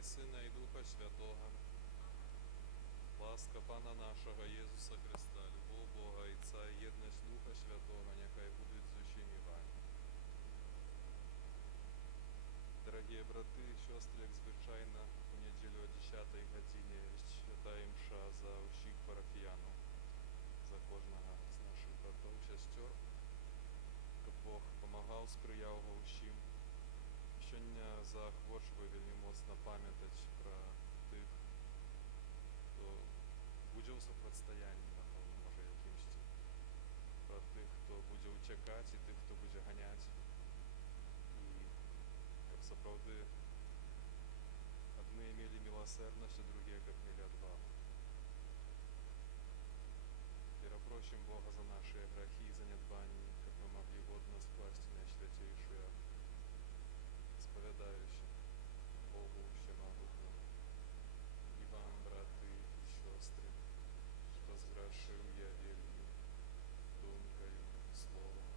і Сина, і Духа Святого. Ласка Пана нашого Єсуса Христа, любов Бога Отця і єдність Духа Святого, нехай будуть з усіми вами. Дорогі брати і сестри, як звичайно, у неділю о 10-й годині святая мша за усіх парафіянів, за кожного з наших братів і сестер, щоб Бог допомагав, сприяв усім. Сьогодні заохочую вельми моцно пам'ятати про тих, хто буде у супрацьстоянні, напевно, може якимсь, про тих, хто буде утікати, і тих, хто буде ганяти. І як справді одні мали милосердність, а другі як мали отвагу. Перепросим Бога за наши грехи и занедбания, как мы могли годно скласть наисвятейшую, споведающую Богу Всемогутному. И вам, браты и сестры, что сгрешил я вельми, думкою, словом,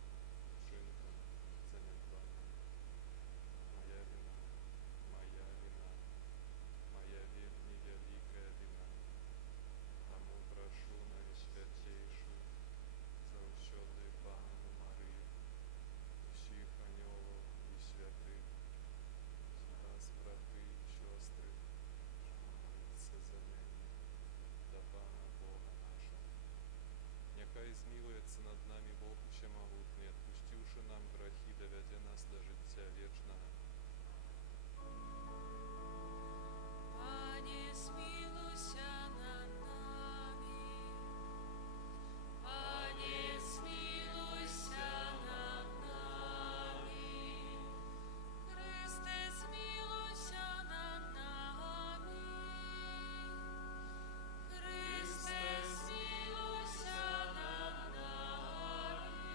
вчинком, занедбанием. Моя вина, моя вина, моя вельми великая вина. Тому прошу наисвятейшую, завсёды Панну Марию, всіх анёлов и святых, вас, браты и сестры, молиться за меня, до Пана Бога нашего. Нехай змилуется над нами Бог Всемогутний, отпустивши нам грехи, доведя нас до життя вечного. Пане, смилуйся над нами. Пане, смилуйся над нами. Христе, смилуйся над нами. Христе, смилуйся над нами.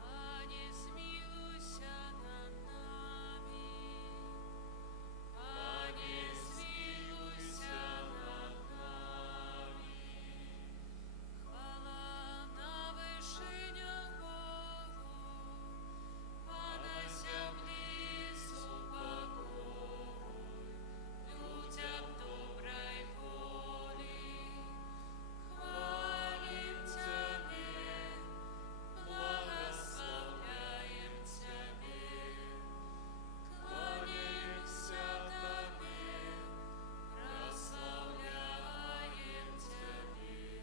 Пане, смилуйся над нами. Пане, смилуйся над нами. Хвала на вишинях Богу, а на землі супокой, людям доброй волі. Хвалим Тебе, благословляем Тебе, кланяемся Тебе, прославляем Тебе,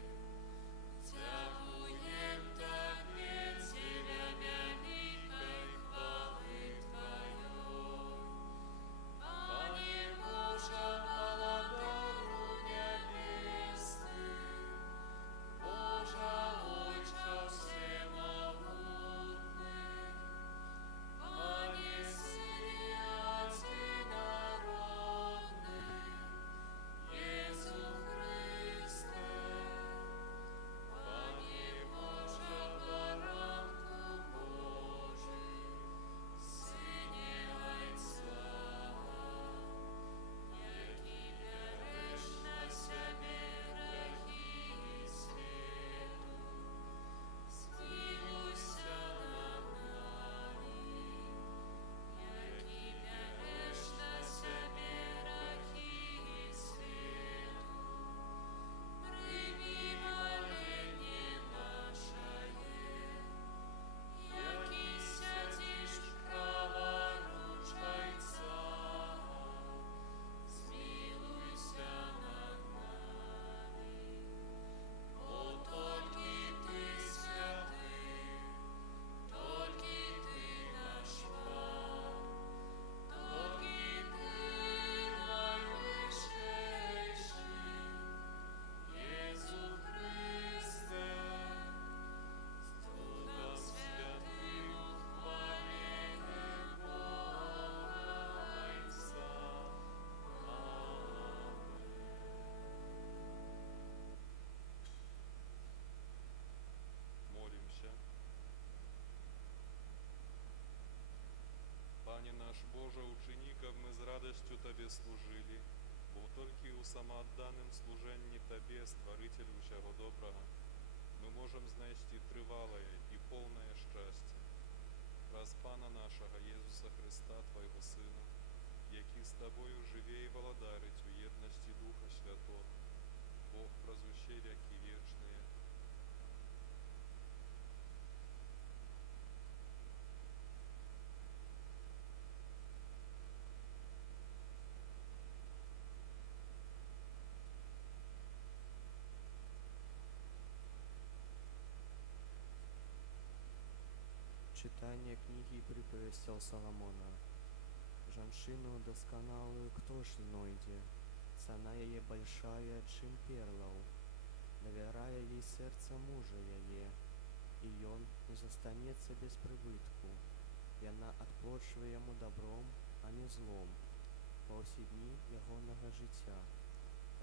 дякуем Тебе, Теля великой хвалы Твоей. Пане Боже, Молодору небесный, Боже, Отче всемогутный, Пане Сыне Одинородный, Иису Христе, Пане Боже, Баранку Божий, Сыне Отца, який береш на себе грехи світу, смилуйся над нами. Який береш на себе грехи світу, прийми моління наше. Який сядеш праворуч Отця, смилуйся над нами. О, тільки Ти святий, тільки Ти наш Пан, тільки Ти найвищейший, Єсу Христе, з Духом Святим ухваленням Бога Отця. Амінь. Молимся. Пане наш Боже, учеников мы с радостью Тебе служили, бо тільки у самоотданном служенні Тебе, Створителю всього доброго, ми можемо знайти тривале і повне щастя. Раз Пана нашого Єсуса Христа, Твоего Сина, який з Тобою жыве і валадарыць у еднасці Духа Святого, Бог праз усе векі вечныя. Читание книги «Прыповестяў Саламона». Жанчыну дасканалую кто ж знойдзе? Цана яе большая, чым перлаў. Давярае ей сэрца мужа яе, і ён не застанецца без прыбытку. Яна адплочвае яму добром, а не злом, ва ўсе дні ягонага жыцця.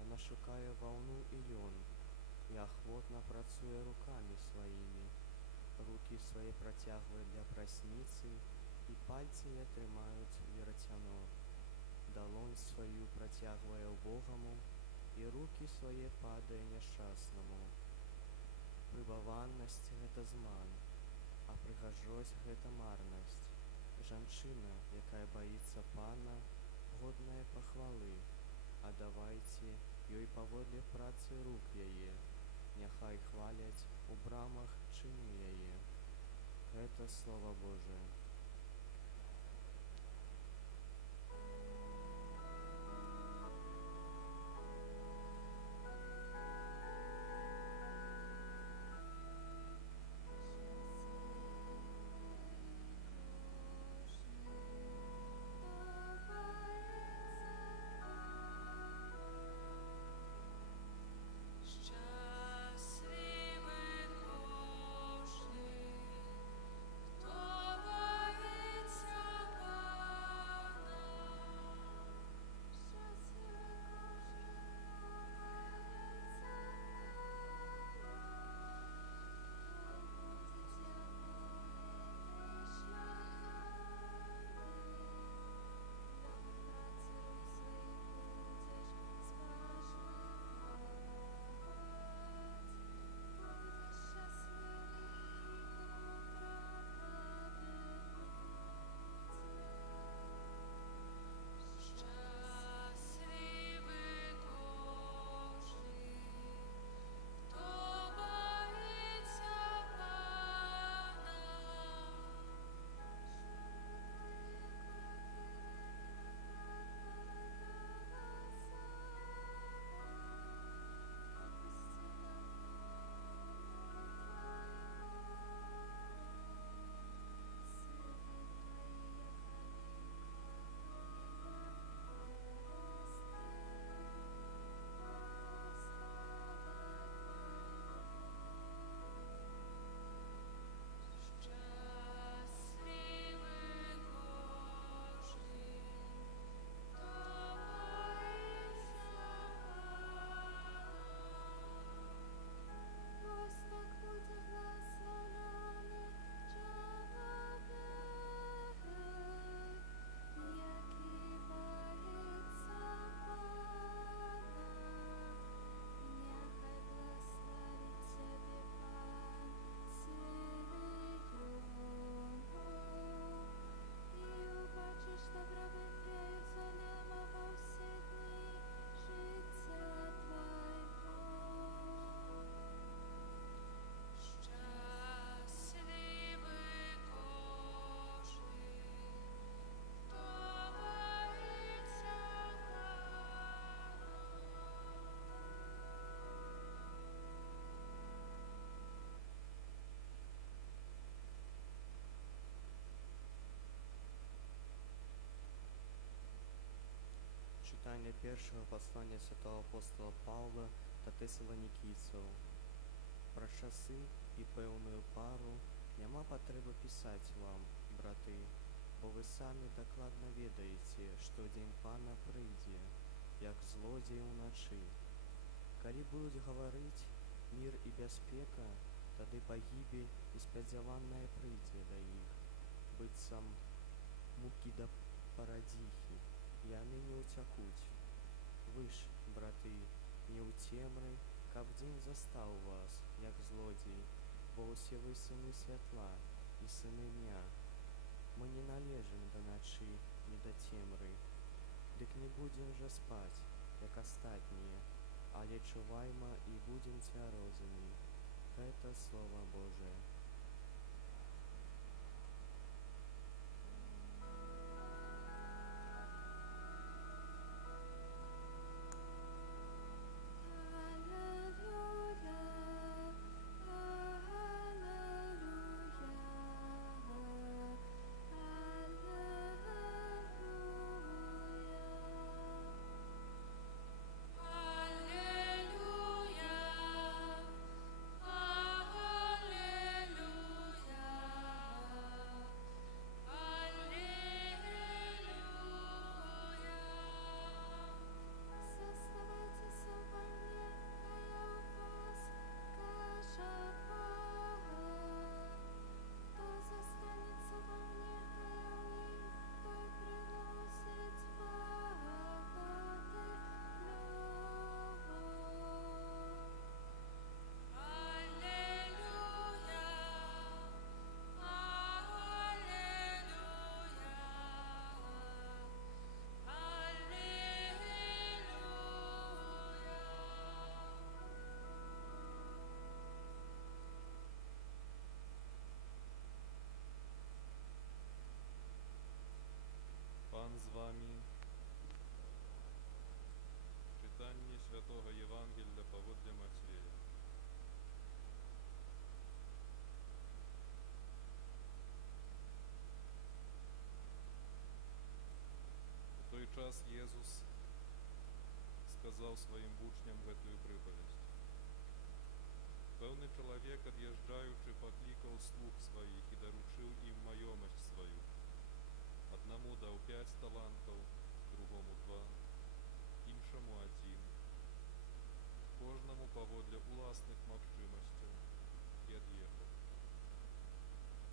Яна шукае ваўну і лён, і ахвотна працуе рукамі сваімі. Рукі свае працягвае для прасніцы, і пальцы яе трымаюць верацяно. Далонь сваю працягвае ўбогаму, і рукі свае падае няшчаснаму. Прыбаваннасць – гэта зман, а прыгажосць – гэта марнасць. Жанчына, якая баіцца пана, годная пахвалы, а давайце ёй паводле працы рук яе. Няхай хваляць у брамах чыны яе. Гэта Слова Божие. Щасливий кожний, хто боїться Пана. Щасливий кожний, хто боїться Пана. Щасливий кожний, хто боїться Пана. Ось так буде благословений чоловік, який боїться Пана. Нехай благословить тебе Пан Сион, і убачиш добробит Єрусалима во всі дні життя твоєго. Щасливий кожний, хто боїться Читание першого послання святого апостола Павла та Тесалонікійців. Про часи і певную пару няма патрэбы пісаць вам, браты, бо вы самі дакладна ведаеце, што дзень Пана прыйдзе, як злодзей уначы. Калі будуць гаварыць мір і бяспека, тады пагібель і спадзяваная прыйдзе да іх, быццам мукі да парадзіхі, яны не ўцякуць. Вы ж, браты, не ў цемры, каб дзень застаў вас, як злодзей, бо ўсе вы сыны святла і сыны дня. Мы не належым да начы, ні да цемры. Дык не будзем жа спаць, як астатнія, але чувайма і будзем цвярозымі. Гэта Слова Божае. Заставайтеся во мне, а я у вас, каже Бог. Кто застанется во мне, а я в нем, той приносит плоды любовь. Аллилуйя, Пан з вами. Читання Святого Євангелія паводле Матвея. У той час Єсус сказав своїм учням гэтую прыповедь. Пэўны чалавек, ад'язджаючы, паклікаў слуг сваіх і даручыў ім маёмасць сваю. Аднаму даў 5 талантаў, другому 2, іншаму 1, кожнаму паводле уласных магчымасцяў, і ад'ехаў.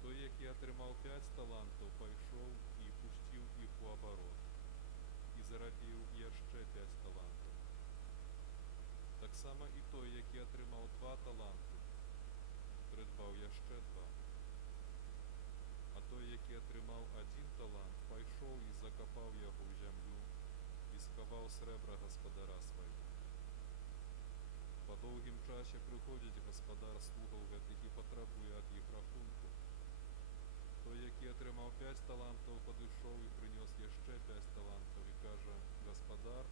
Той, які атрымаў 5 талантаў, пайшоў і пусціў іх у абарот, і зарабіў яшчэ 5 талантаў. Таксама і той, які атрымаў 2 таланты, прыдбаў яшчэ 2. А той, які атрымаў 1 талант, пайшоў і закапаў яго ў зямлю і схаваў срэбра гаспадара свайго. Па доўгім часе прыходзіць гаспадар слугаў гэтых і патрабуе ад іх рахунку. Той, які атрымаў 5 талантаў, падышоў і прынёс яшчэ 5 талантаў і кажа: «Гаспадар,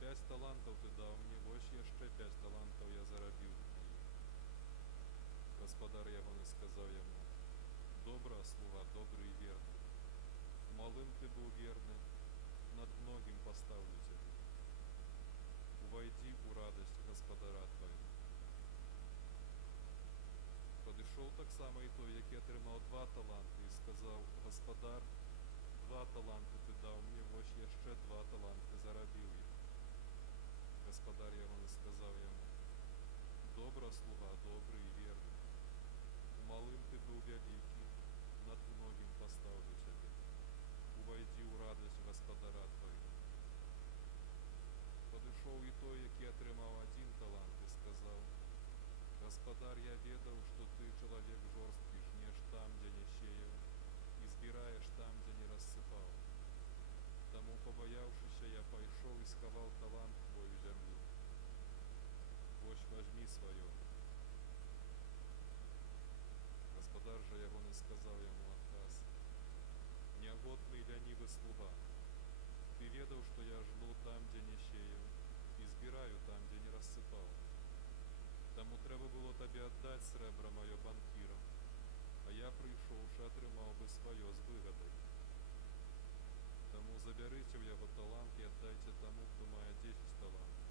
5 талантаў ты даў мне, вось яшчэ 5 талантаў я зарабіў на іх». Гаспадар ягоны сказаў яму: «Добра, слуга, добры і верны. У малым ты быў верны, над многім пастаўлю цябе. Увайдзі ў радасць гаспадара твайго». Падышоў таксама і той, які атрымаў 2 таланты, і сказаў: «Гаспадар, 2 таланты ты даў мне, вось яшчэ 2 таланты зарабіў іх». Гаспадар ягоны сказаў яму: «Добра, слуга, добры і верны. У малым ты быў вялікі, над многім пастаўлю цябе. Увайдзі ў радасць гаспадара твайго». Падышоў і той, які атрымаў 1 талант, і сказаў: «Гаспадар, я ведаў, што ты чалавек жорсткі, жнеш там, дзе не сеяў, і збіраеш там, дзе не рассыпаў. Таму, пабаяўшыся, я пайшоў і схаваў талант твой у зямлю. Вось вазьмі сваё». Гаспадар жа ягоны сказаў яму адказ: «Нягодны і лянівы слуга, ты ведаў, што я жну там, дзе не сеяў, і збіраю там, дзе не рассыпаў. Таму трэба было табе аддаць срэбра маё банкірам, а я, прыйшоўшы, атрымаў бы сваё з выгадай. Таму забярыце ў яго талант і аддайце таму, хто мае 10 талантаў.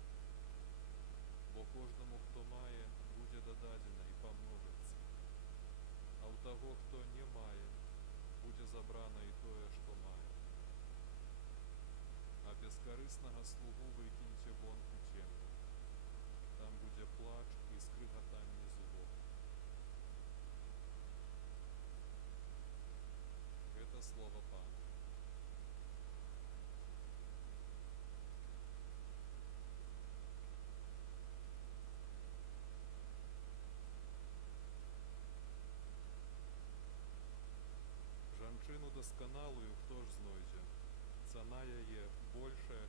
Бо кожнаму, хто мае, будзе дададзена і памножыцца. А ў таго, хто не мае, будзе забрана і тое, што мае. А бескарыснага слугу выкіньце вон у цемру. Там будзе плач і скрыгатанне зубоў». Гэта слова Пана. Жанчыну дасканалую хто ж знойдзе? Цана яе большая,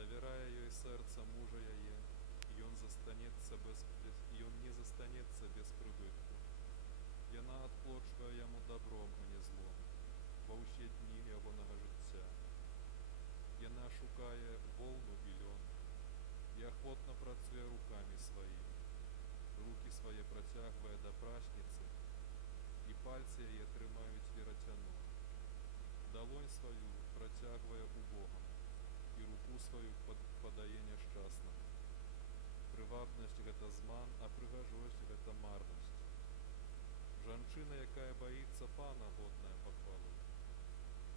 Давярае ёй сэрца мужа яе, і ён не застанецца без прыбытку. Яна адплочвае яму добром, а не злом, ва ўсе дні ягонага жыцця. Яна шукае волну і лён, і ахвотна працуе рукамі сваімі. Рукі свае працягвае да прасніцы, і пальцы яе трымаюць верацяно. Далонь сваю працягвае убогам, і руку сваю падае няшчасным. Прывабнасць гэта зман, а прыгажосць гэта марнасць. Жанчына, якая баіцца пана, годная пахвалы.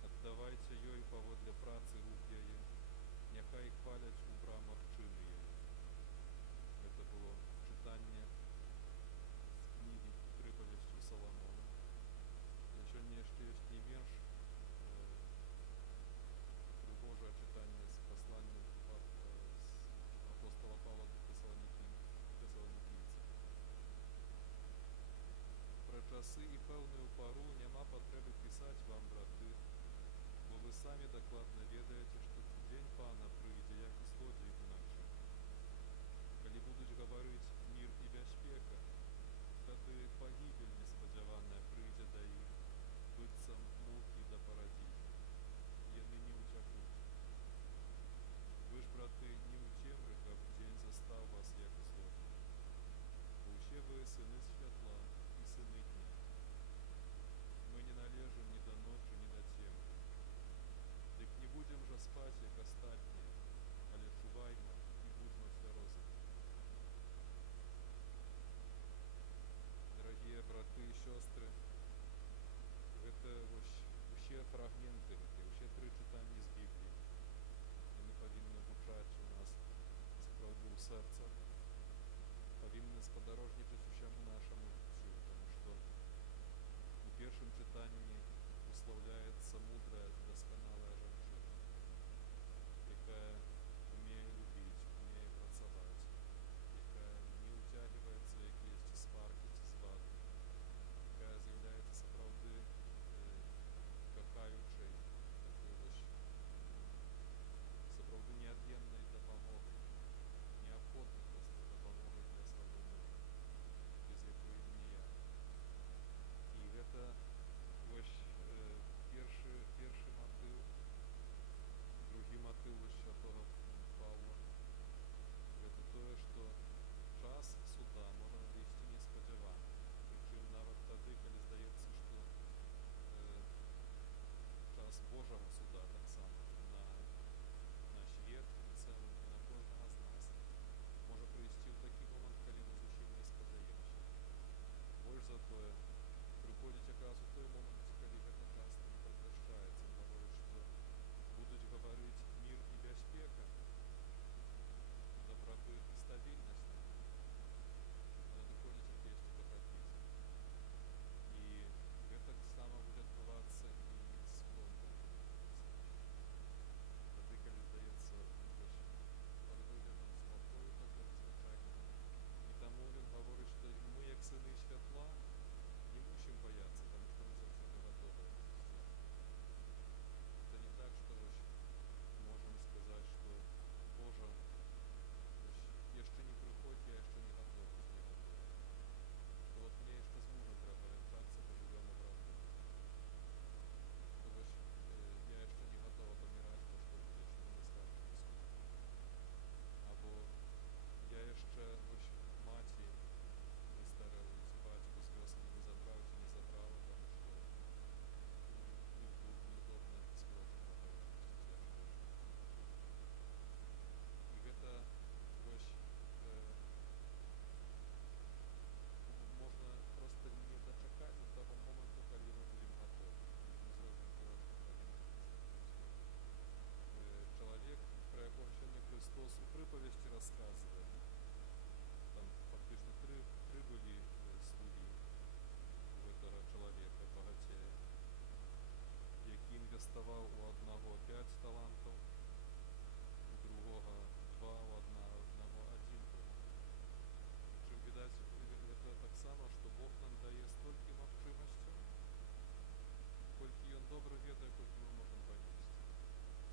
Аддавайце ёй паводле працы рук яе, няхай хваляць у брамах чыны яе. Гэта было чытанне з кнігі «Прыпавесці Саламона». Сёння яшчэ ёсць не менш прыгожае чытанне з паслання з апостола Павла да Тэсаланікійцам. Пра часы і пэўную пару няма патрэбы пісаць вам, браты, бо вы самі дакладна ведаеце, што дзень пана прыйдзе, як злодзей уначы. Калі будуць гаварыць мір і бяспека, тады пагібель неспадзяваная прыйдзе да іх, быццам мукі да парадзіны. Яны не ўцякуць. Вы ж, браты, не ў цемры, каб дзень застаў вас, як злодзей. Бо ўсе вы сыны святла і сыны дня. Мы не належым ні да ночы, ні да цемры. Дык не будзем жа спаць, як астатнія, але чувайма і будзьма цвярозымі. Дарагія браты і сёстры, гэта вось усе фрагменты, усе тры чытанні з Бібліі. Яны павінны гучаць у нас сапраўды ў сэрцах, павінны спадарожнічаць усяму нашаму жыццю, таму што у першым чытанні услаўляецца мудрая, дасканалая жанчына, якая умее любіць, умее працаваць, якая не ўцягваецца ў якіясьці сваркі ці звады, якая з'яўляецца сапраўды кахаючай, такой вось сапраўды неад'емнай дапамогай, неабходнай проста дапамогай для свайго мужа, без якой ніяк. І гэта вось першы матыў. Другі матыў святога Паўла – гэта тое, што час суда можа надысці неспадзявана, прычым нават тады, калі здаецца, што час Божага суда таксама на свет у цэлым і на кожнага з нас можа прыйсці ў такі момант, калі мы зусім не спадзяемся. Больш за тое, прыходзіць якраз у той момант, калі гэта часта не прадвяшчаецца, гаворыць, што будуць гаварыць мір і бяспека, дабрабыт і стабільнасць, надыходзіць якіясьці катаклізм. І гэтак сама будзе адбывацца і з Богом. Тады, калі здаецца, вось падойдзе нам спакою такога звычайнага. І таму ён гаворыць, што мы, як сыны святла, не мусім баяцца, таму што мы заўсёды гатовыя да жыцця. Гэта не так, што вось можам сказаць, што Божа, вось яшчэ не прыходзь, я яшчэ не гатовы, не гатовы. Што от мне яшчэ з мужам трэба вяртацца, пажывём у брату. Што вось я яшчэ не гатова паміраць, бо што будзе, што мне скажуць у суд. Або я яшчэ вось маці прыстарэлую ці бацьку з вёскі не забраў ці не забрала, таму што неудобна з кожным пагаварыць, ці яшчэ што. І гэта вось можна проста не дачакаць до таго моманту, калі мы будзем гатовы, калі мы зробім тое, што павінны зрабіць. Чалавек, пра якога сёння Христос у прыпавесці расказвае, там фактычна тры былі слугі у гэтага чалавека багацея, які інвеставаў у аднаго 5 талантаў, у другога 2, у аднаго 1 талант. Прычым, відаць, гэта таксама, што Бог нам дае столькі магчымасцяў, колькі Ён добра ведае, колькі мы можам панесці.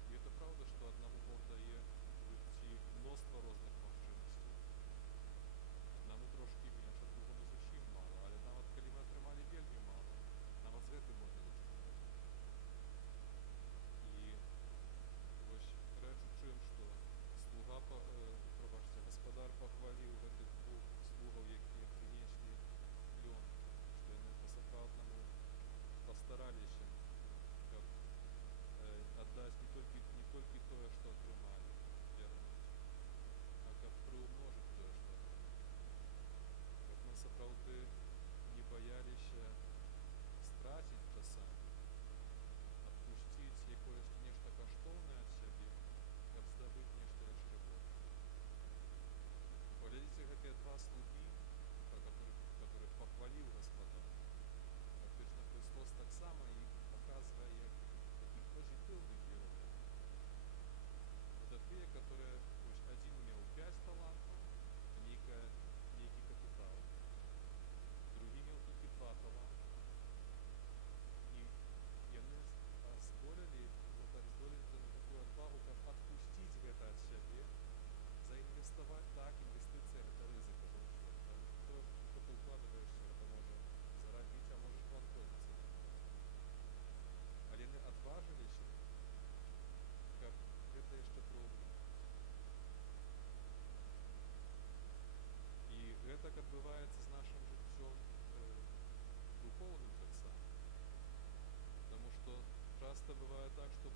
І гэта праўда, што аднаму Бог дае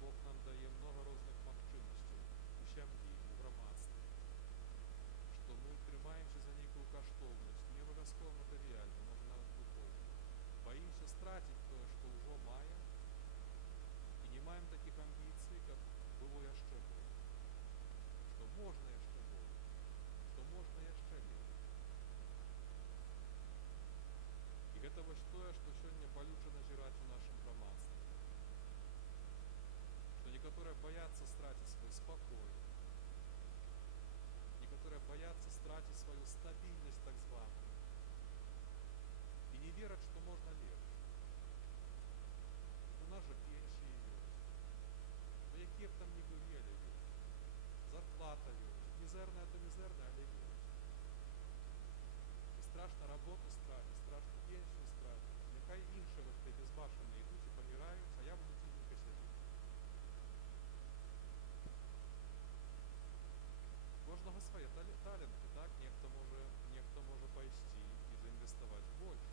Бог нам дае многа розных магчымасцяў у сям'і, у грамадстве, што мы, трымаемся за нейкую каштоўнасць, не абавязкова матэрыяльна, можа нават духоўна, баімся страціць тое, што ўжо маем, і не маем такіх амбіцый, каб было яшчэ болей, што можна яшчэ болей, што можна яшчэ лепей. І гэта вось тое, што сёння балюча назіраць у нашым грамадстве. Што некаторыя баяцца страціць свой спакой, некаторыя баяцца страціць сваю стабільнасць так званую і не вераць, што можна лепш. У нас жа пенсіі ёсць, то якія б там ні былі, але ёсць. Зарплата ёсць, мізэрная то мізэрная, але ёсць. І страшна работу страціць, страшна пенсію страціць. Няхай іншыя вось тыя бязбашаныя ідуць і паміраюць, а я буду ціхенька сядзець. Кожнага свае таленты, так? Нехта можа пайсці і заінвеставаць больш.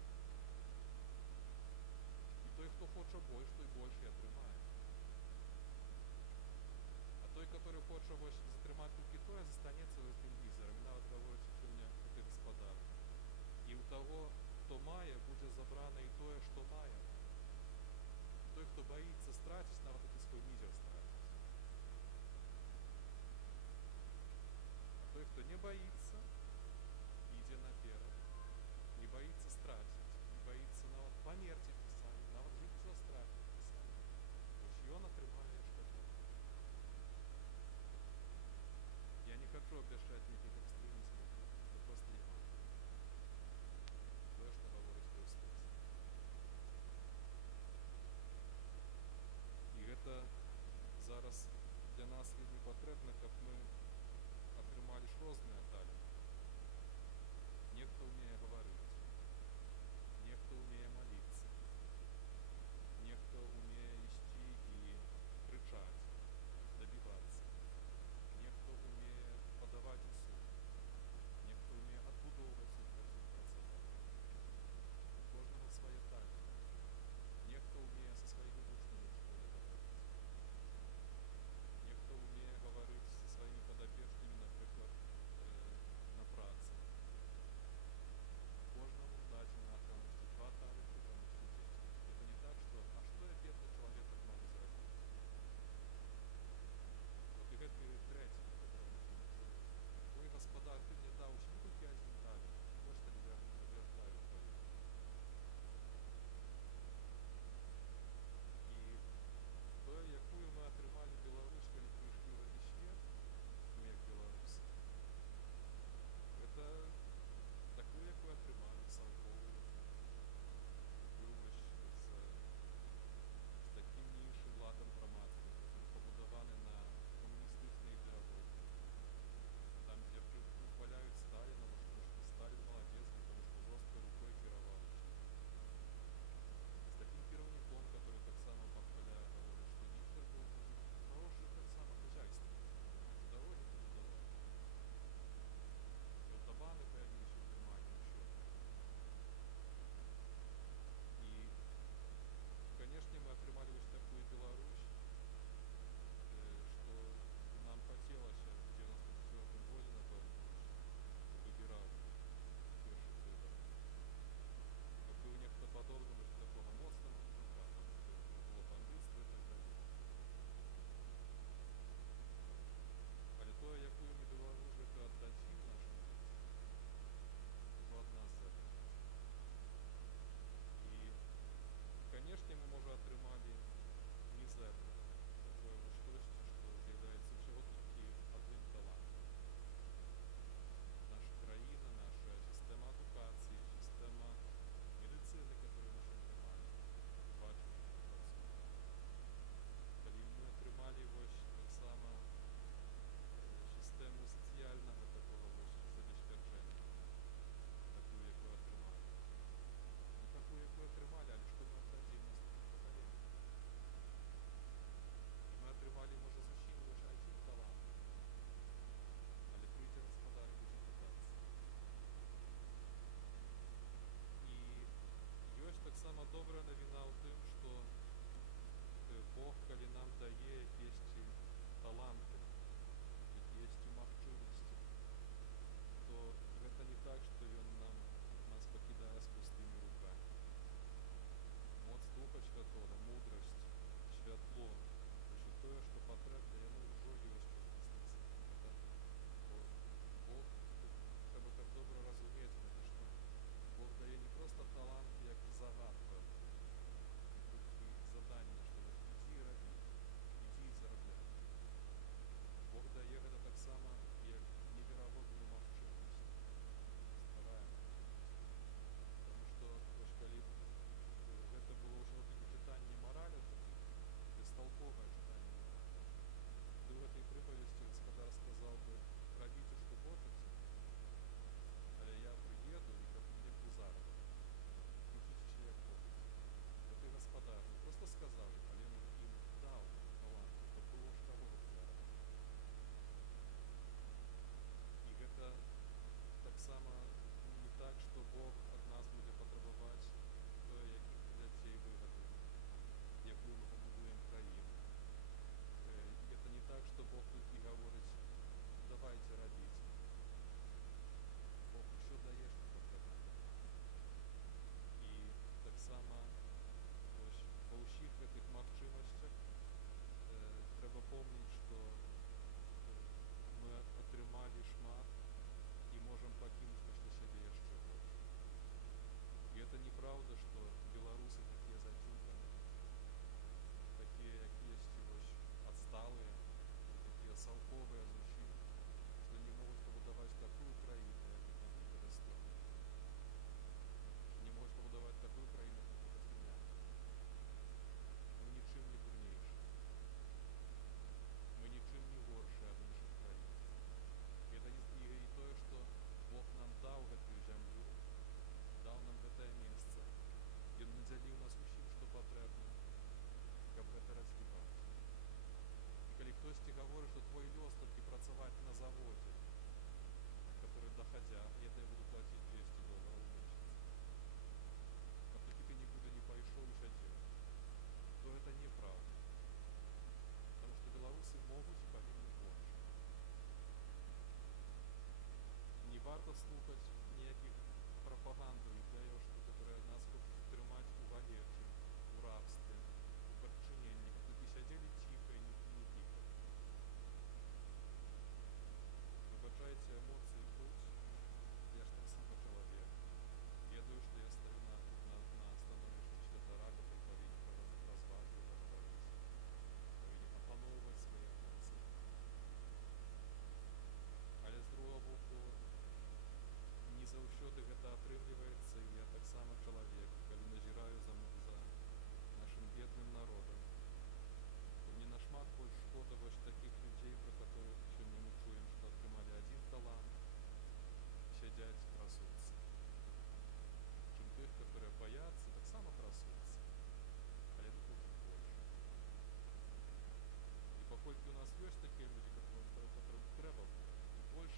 І той, хто хоча больш, той больш і атрымае. А той, который хоча вось затрымаць толькі тое, застанецца з тым мізерам. І нават гаворыць сёння гэты гаспадар. І ў таго, хто мае, будзе забрана і тое, што мае. Той, хто баіцца страціць, нават такі свой мізер страціць. А той, хто не баіцца, ідзе наперад, не баіцца страціць, не баіцца нават памерці пісаць, нават жыццё страціць пісаць. Вось ён атрымае яшчэ болей. Я не хочу абвяшчаць нейкіх экстрэмізмаў, это проста Евангелие. Тое, што гаворыць Христос. І гэта зараз для нас вельмі патрэбна, каб мы атрымалі ж розныя таленты. Нехта ўмее гаварыць, нехта ўмее маліцца, нехта ўмее ісці і крычаць, дабівацца, нехта ўмее падаваць у суд, нехта ўмее адбудоўваць і працаваць. У кожнага свае таленты. Нехта ўмее са сваімі вучнямі ў школе гаварыць. Нехта ўмее гаварыць са сваімі падапечнымі, напрыклад, на працы.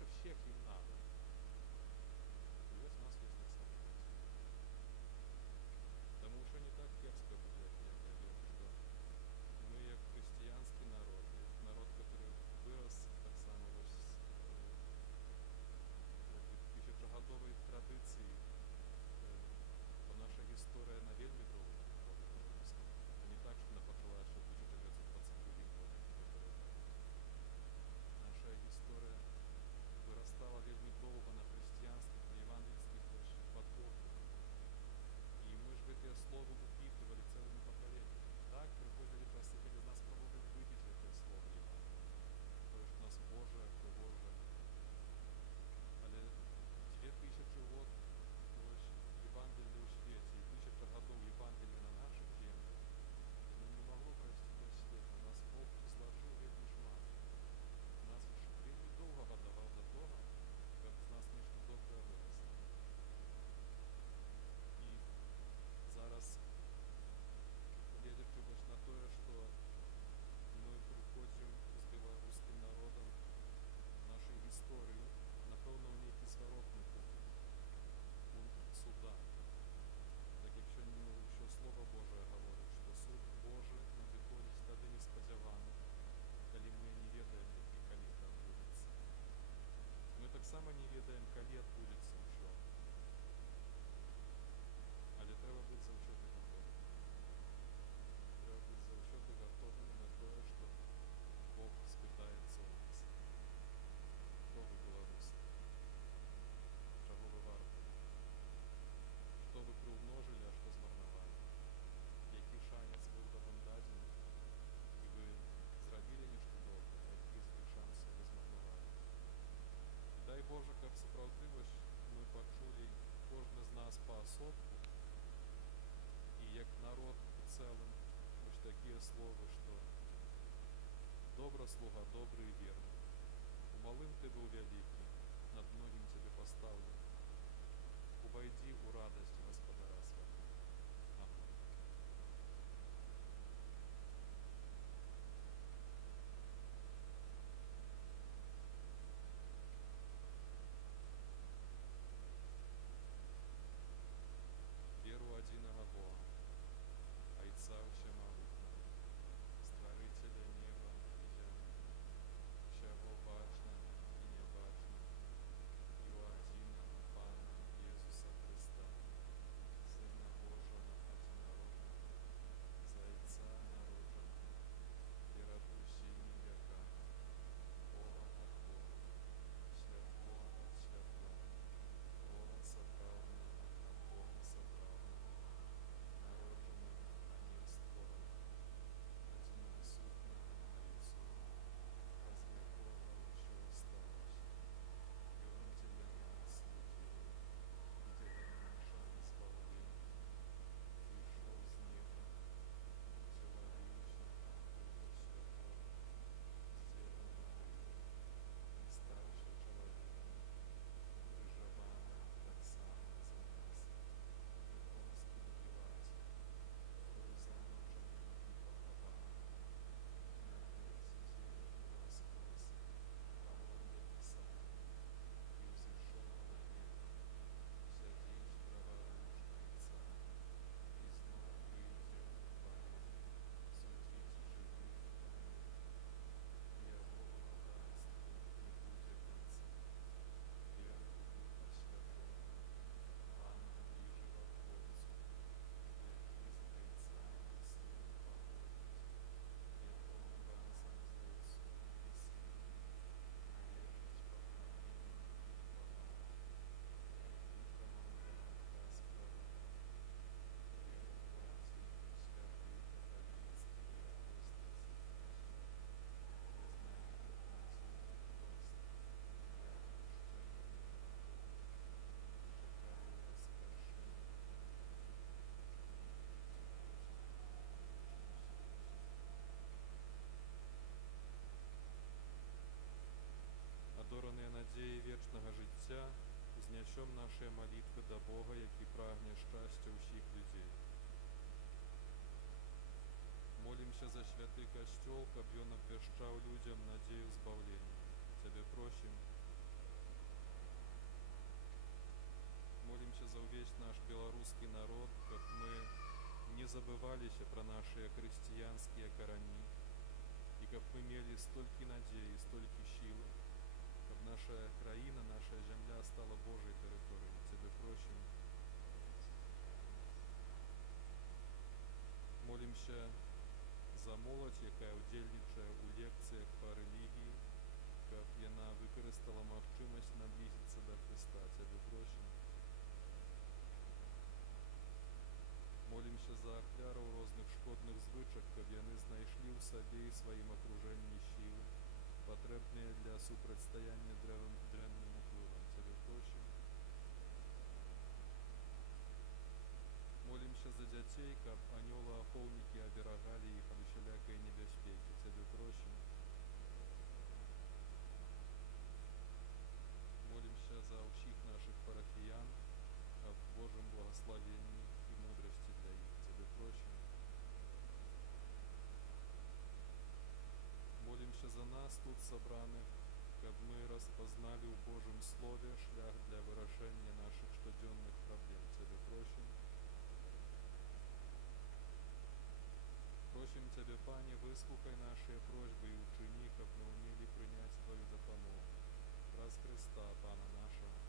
больше всех им надо. Весь нас есть так само. Тому що не так кепська буде, як я вірю, що ми як християнський народ, як народ, який вирос так само ось тисячогодової традиції, то наша історія на вельми довго беларуская. А не так, що вона почалася ще в 1922 году. Наша історія вырастала вельми долго на христианских, на евангельских подводах. И мы же эти слово упитывали целыми поколениями. Так приходили часи, коли з нас пробували вибити це слово Євангелія. Тобто у нас Боже, то Боже. Але 2000 год ось Євангелія у світі, і 1000 годов Євангелія на наших землях, воно не могло пройти весь світ. У нас Бог зложив вельми шмат. У нас вельми довго годував до того, як з нас нечто добре виросло. І зараз, глядячи ось на те, що ми приходимо з білоруським народом в нашу історію, напевно, у ній зворотний пункт суда. Так якщо Слово Боже говорить, що суд Божий надходить тоді несподівано, коли ми не ведаємо, коли це відбудеться. Ми так само не ведаємо, коли відбудеться що. Але треба бути завжди готовим. Треба бути завжди готовим на те, що Бог спитається у нас. Хто ви білоруси? Чого ви варті? Що ви приумножили, а що змарнували? Який шанс був вам дадений, і ви зробили нечто добре, а який шанс ви змарнували? І дай Боже, як справедливість ми почули кожен з нас по-особку, і як народ у цілому, ось такі слова, що добра слуга, добрий і вірний. У малим ти був великий, над многим тебе поставлю. Увойди у радость Господара своего. Аминь. Веру одиного Бога, Отца Всемогутнього, Створителя неба и земли, всего бачного и небачного, и у одиного Пана Иисуса Христа, Сына Божьего одинородного, за Отца народженного, и радущими века, Бога от Бога, святого от святого, Бога соправного от Бога соправного, народженного, а не створенного, одиносутного на лицо, из якого все осталось, и Он для нас судил, и для наше избавление, пришел с неба, человечный от Духа Святого, сделан Марию, и ставший человеком, приживаний так само за нас, и Понским Пилате, был замучений и похований, на кресте воскрес, а он написаний, и взошел на небо, сядеть праворучно Отца, и снова придет в хвале, судить живых и умерших, и его владарству не будет конца. Верую в Духа Святого, Анна и Животворцу, який з Отця і Сина походить, якому разом з Отцом і Сином належить поклонение и хвала, який командує Господа, веру в братьев святых католицких и апостольских хрестов, признание относительно просто, я крещение чекаю воскрешения Адорані надії вічного життя, знячом наші молитви до Бога, який прагне щастя усіх людей. Молимся за святый костел, каб он обвещал людям надею избавления. Тебе просим, Молимся за увесь наш белорусский народ, каб мы не забываліся пра нашыя хрысціянскія карані, і каб мы мелі столькі надзеі, столькі сілы, каб наша краіна, наша зямля стала Божай тэрыторыяй. Цябе просім. Молімся за моладзь, якая ўдзельнічае ў лекцыях па рэлігіі, каб яна выкарыстала магчымасць наблізіцца да Хрыста. Цябе просім. Молімся за ахвяраў розных шкодных звычак, каб яны знайшлі ў сабе і сваім акружэнні сілы, патрэбныя для супрацьстаяння дрэнным уплывам. Цябе просім. Молімся за дзяцей, каб анёлы-ахоўнікі аберагалі іх ад усялякай небяспекі. Цябе просім. Молімся за ўсіх нашых парафіян, аб Божым благаславенні і мудрасці для іх. Цябе просім. Молімся за нас тут сабраных, каб мы распазналі ў Божым Слове шлях для вырашэння нашых штодзённых праблем. Цябе просім. Просім Цябе, Пане, выслухай нашыя просьбы і ўчыні, каб мы ўмелі прыняць Тваю дапамогу. Праз Хрыста, Пана нашага.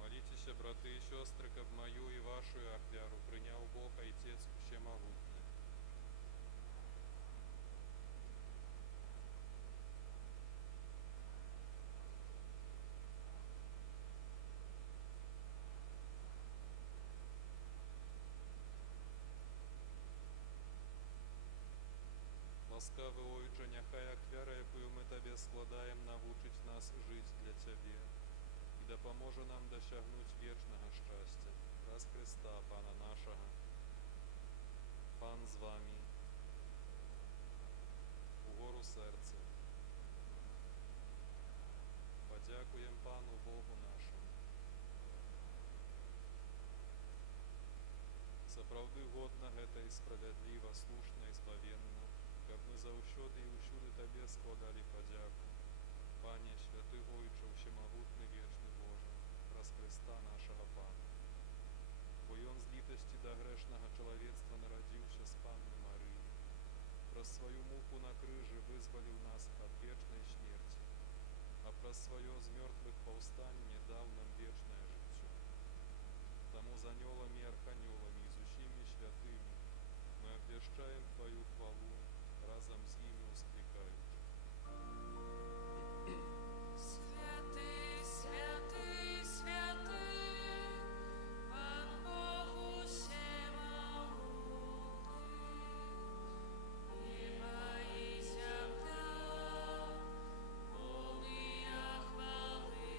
Моліцеся, браты і сёстры, каб маю і вашу ахвяру прыняў Бог Айцец Усемагутны. Ласкавы Ойча, няхай ахвяра, якую мы Табе складаем, навучыць нас жыць для Цябе і дапаможа нам дасягнуць вечнага шчасця. Праз Хрыста, Пана нашага. Пан з вамі. Угору сэрца. Падзякуем Пану Богу нашаму. Сапраўды годна гэта і справядліва, слушна і збавенна, каб мы заўсёды і ўсюды Табе складалі падзяку. Пане, святы Ойча, усемагутны вечны Божа, праз Хрыста нашага Пана. Бо Ён з літасці да грэшнага чалавецтва нарадзіўся з Панны Марыі. Праз сваю муку на крыжы вызваліў нас ад вечнай смерці, а праз сваё з мёртвых паўстанне даў нам вечнае жыццё. Таму з анёламі і арханёламі і з усімі святымі мы абвяшчаем Тваю хвалу, разам з імі ўсклікаючы. Святый, святый, святый, Пан Бог Усемогутный, неба и земля, полные хвалы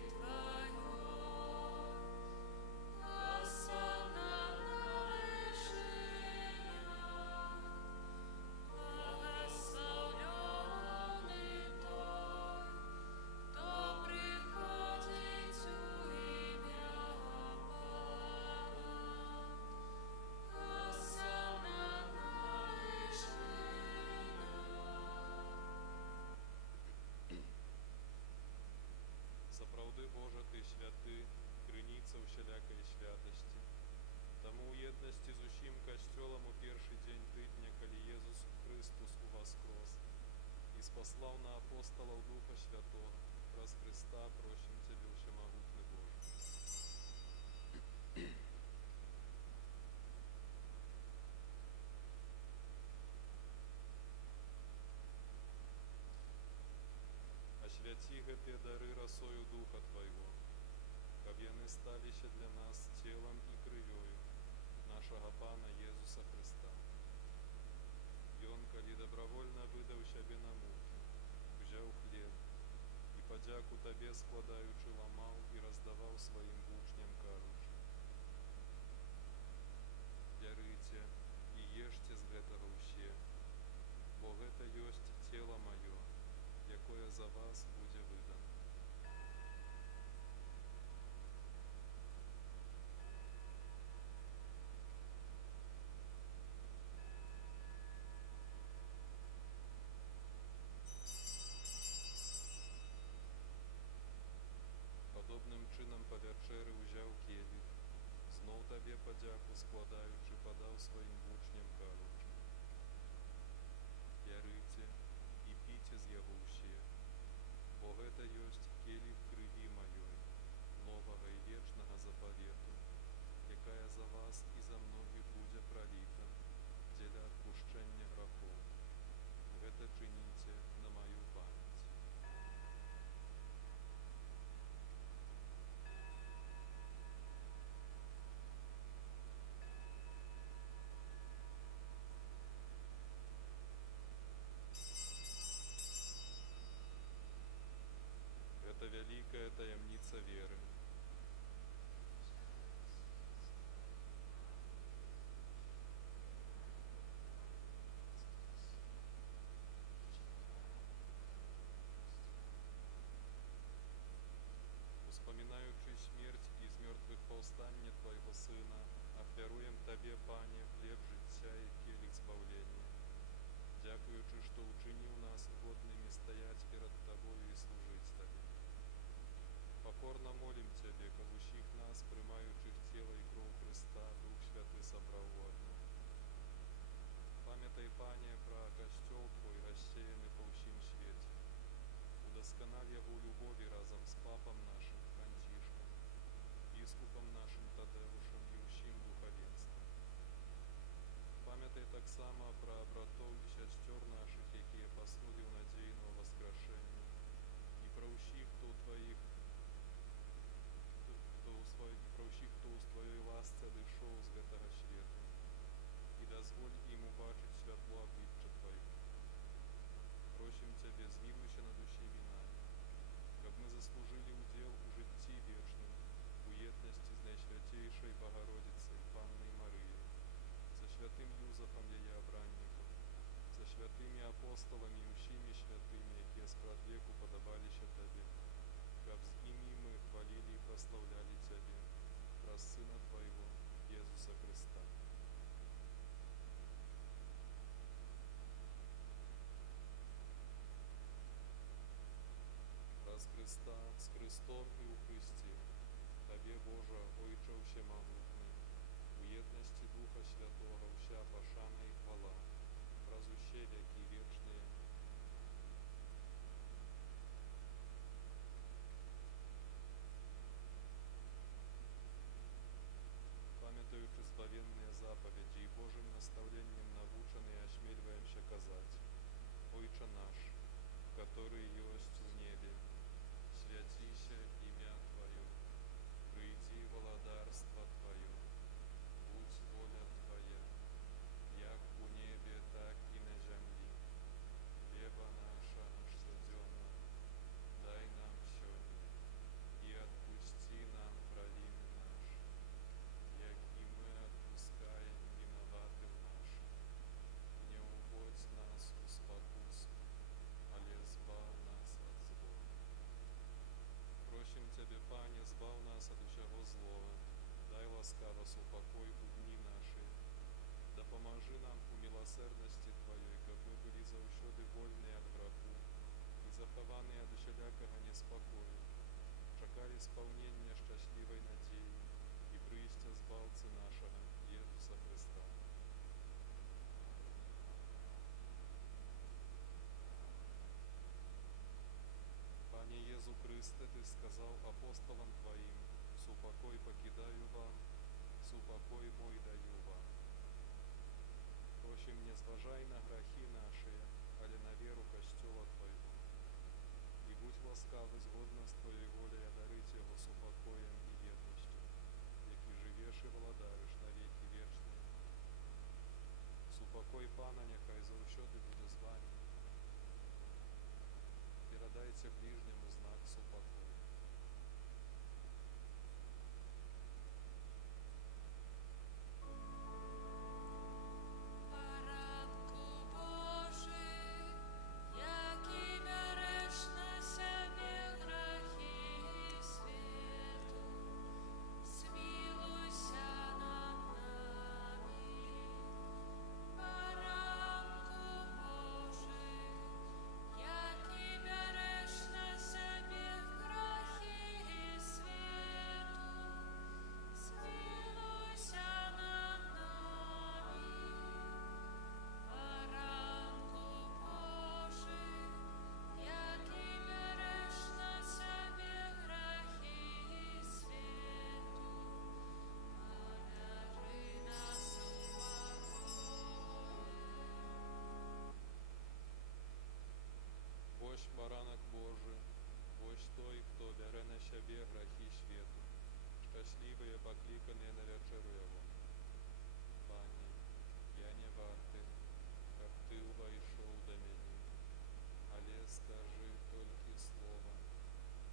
усялякай святасці. Таму ў єднасці з усім касцёлам у першы дзень тыдня, калі Езус Христус уваскрос і спаслаў на апосталаў Духа Святога, праз Христа просім Цябе, усемагутны Боже. Асвяці гэтыя дары расою Духа Твайго, каб яны сталіся для нас целам і крывёю нашага Пана Езуса Христа. Ён, калі добравольна выдаў сябе на мукі, узяў хлеб і падзяку Табе складаючы ламаў і раздаваў сваім вучням, кажучы: «Бярыце і ешце з гэтага ўсе, бо гэта ёсць цела маё, якое за вас будзе выдано». Падобным чынам па вячэры ўзяў келіх, зноў Табе падзяку складаючы, падаў сваім вучням, кажучы: «Бярыце і піце з яго ўсе, бо гэта ёсць келіх крыві маёй, новага і вечнага запавету, якая за вас і за многіх будзе праліта дзеля адпушчэння грахоў. Гэта чыніце на маю памяць». Гэта вялікая таямніца веры. Успамінаючы смерць і з мёртвых паўстанне Твайго Сына, ахвяруем Табе, Пане, хлеб жыцця і келіх збаўлення, дзякуючы, што ўчыніў нас годнымі стаяць перад Табою і служыць Табе. Пакорна молім Цябе, каб усіх нас, прымаючых цела і кроў Хрыста, Дух Святы сабраў у адно. Памятай, Пане, пра касцёл Твой, рассеяны па ўсім свеце. Удасканаль яго ў любові разам з папам нашым Францішкам, біскупам нашым Тадэушам і ўсім духавенствам. Памятай таксама пра братоў і сясцёр нашых, якія паснулі ў надзеі на ўваскрашэнне, і пра ўсіх, хто ў Тваёй ласцы адышоў з гэтага свету, і дазволь ім убачыць святло аблічча Тваё. Просім Цябе, змілуйся над усімі намі, каб мы заслужылі ўдзел у жыцці вечным, у єднасці з Найсвятейшай Богородицей, Паннай Марыяй, са святым Юзафам яе абраннікам, са святымі апосталамі і ўсімі святымі, якія спрадвеку падабаліся Табе, каб з імі мы хвалілі і праслаўлялі Цябе праз Сына Твайго, Езуса Христа. Праз Христа, з Христом і ў Христе, Табе, Божа, Ойча ўсемагутны, у єднасці Духа Святога ўся пашана і хвала, праз усе вякі вечныя. Памятаючы збавенныя запаведзі і Божым настаўленнем навучаны, асмельваемся казаць: «Ойча наш, который ёсць у небе, свяціся імя Твоё, прыйдзі валадарства Твоё, будь воля Твоя, як у небе, так і на зямлі. Хлеба наша штодзённа дай нам сёння, і адпусці нам правіны нашы, як і мы адпускаем вінаватым нашым. Не ўводзь нас у спакусу, але збаў нас ад злога». Просім Цябе, Пане, збаў нас ад усяго злога, дай ласкава супакой у дні нашыя, дапамажы нам у міласэрнасці Тваёй, каб мы былі заўсёды вольныя ад граху і захаваныя ад усялякага неспакою, чакалі спаўнення шчаслівай надзеі Христе, Збавцы нашага, Єсуса Христа. Пане Єзу Христе, Ти сказав апостолам Твоїм, «Супокой покидаю вам, супокой мой даю вам». Просим, не зважай на грахи наши, але на веру Костела Твоего. И будь ласкавы згодно з Твоей волей одарить Его супокоем и верностью, який живеш і владаєш на веки вечні. Супокой Пана нехай завсёды буде з вами. Передайте ближнему знак супокою. Baranku Boży, jaki bierzesz na siebie grzechy światu, zmiłuj się nad nami. Baranku Boży, jaki bierzesz na siebie grzechy światu, zmiłuj się nad nami. Baranku Boży, jaki bierzesz na siebie grzechy światu, objarzy nas Ось баранок Божий, ось той, хто бере на себе грехи світу. Щасливые покликані на вечеру Його. Пане, я не вартий, как Ты увійшов до мене, але скажи тільки слово,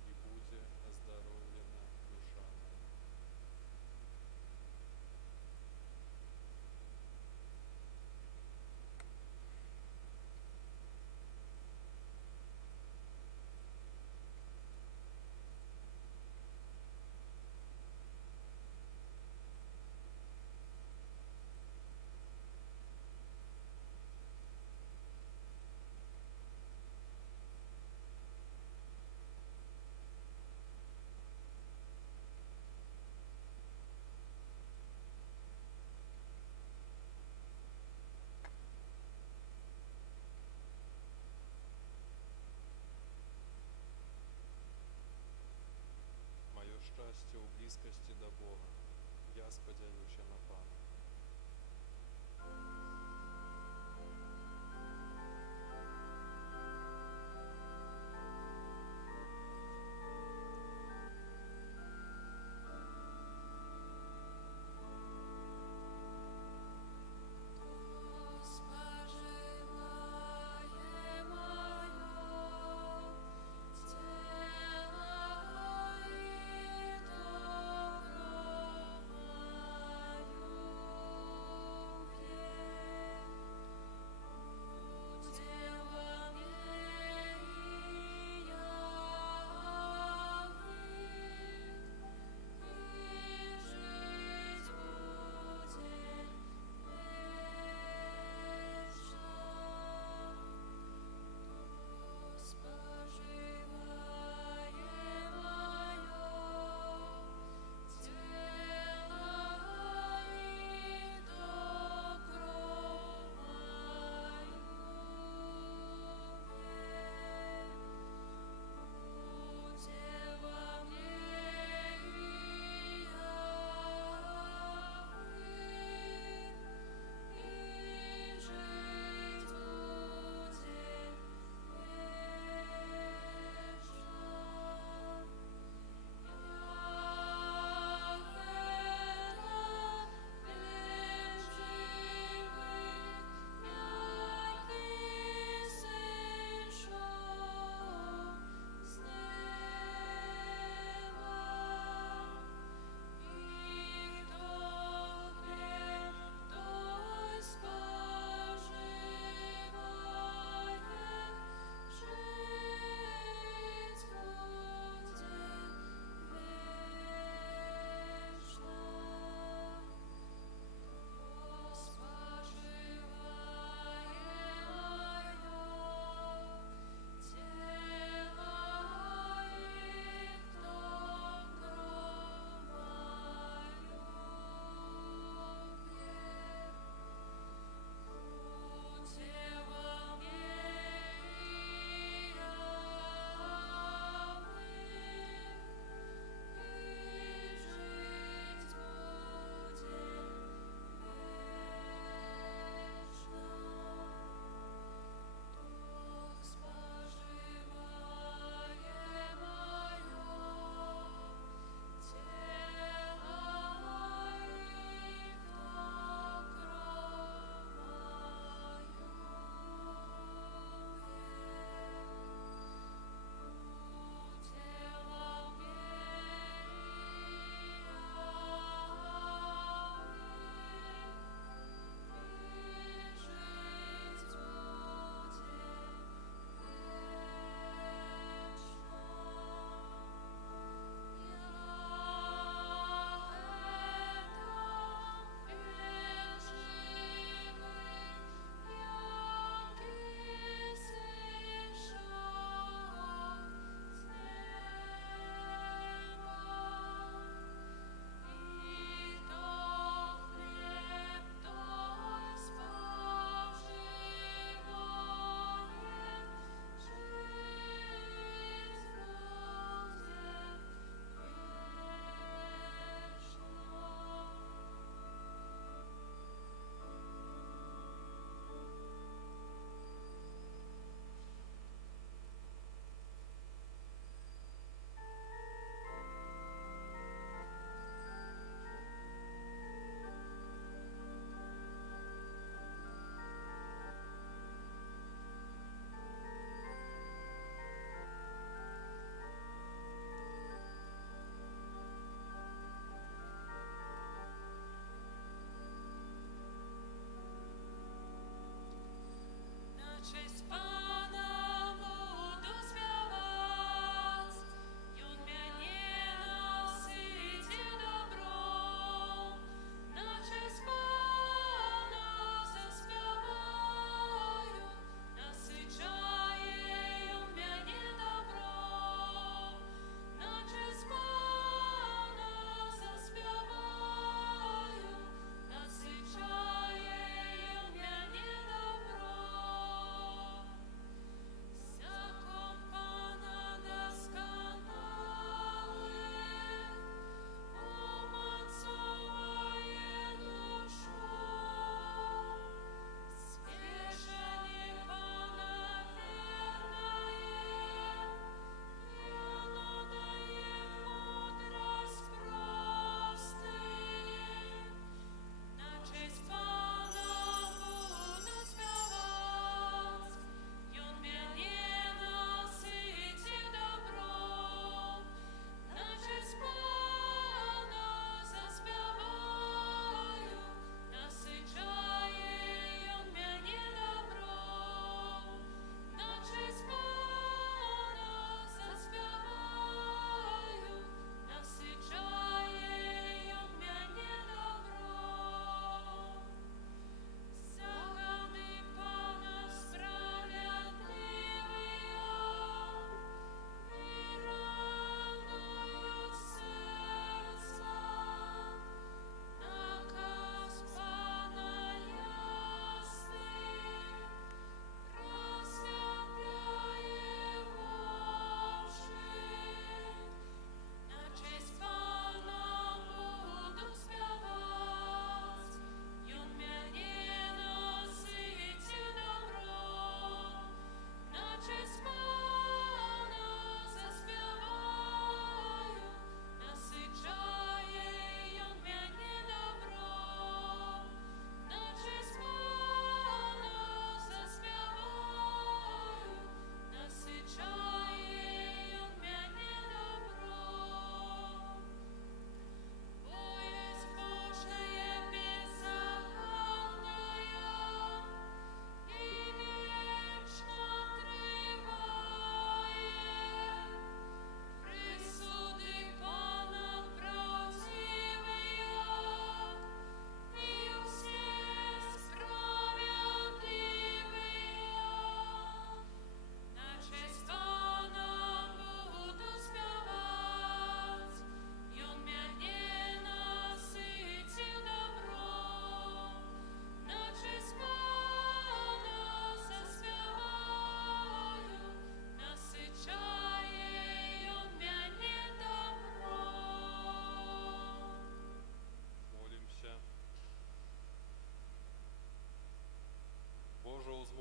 і буде оздоровлена душа моя. Моє щастя у близькості до Бога. Я сподіваюся на Пана. Споживає моє тіло і добро маю.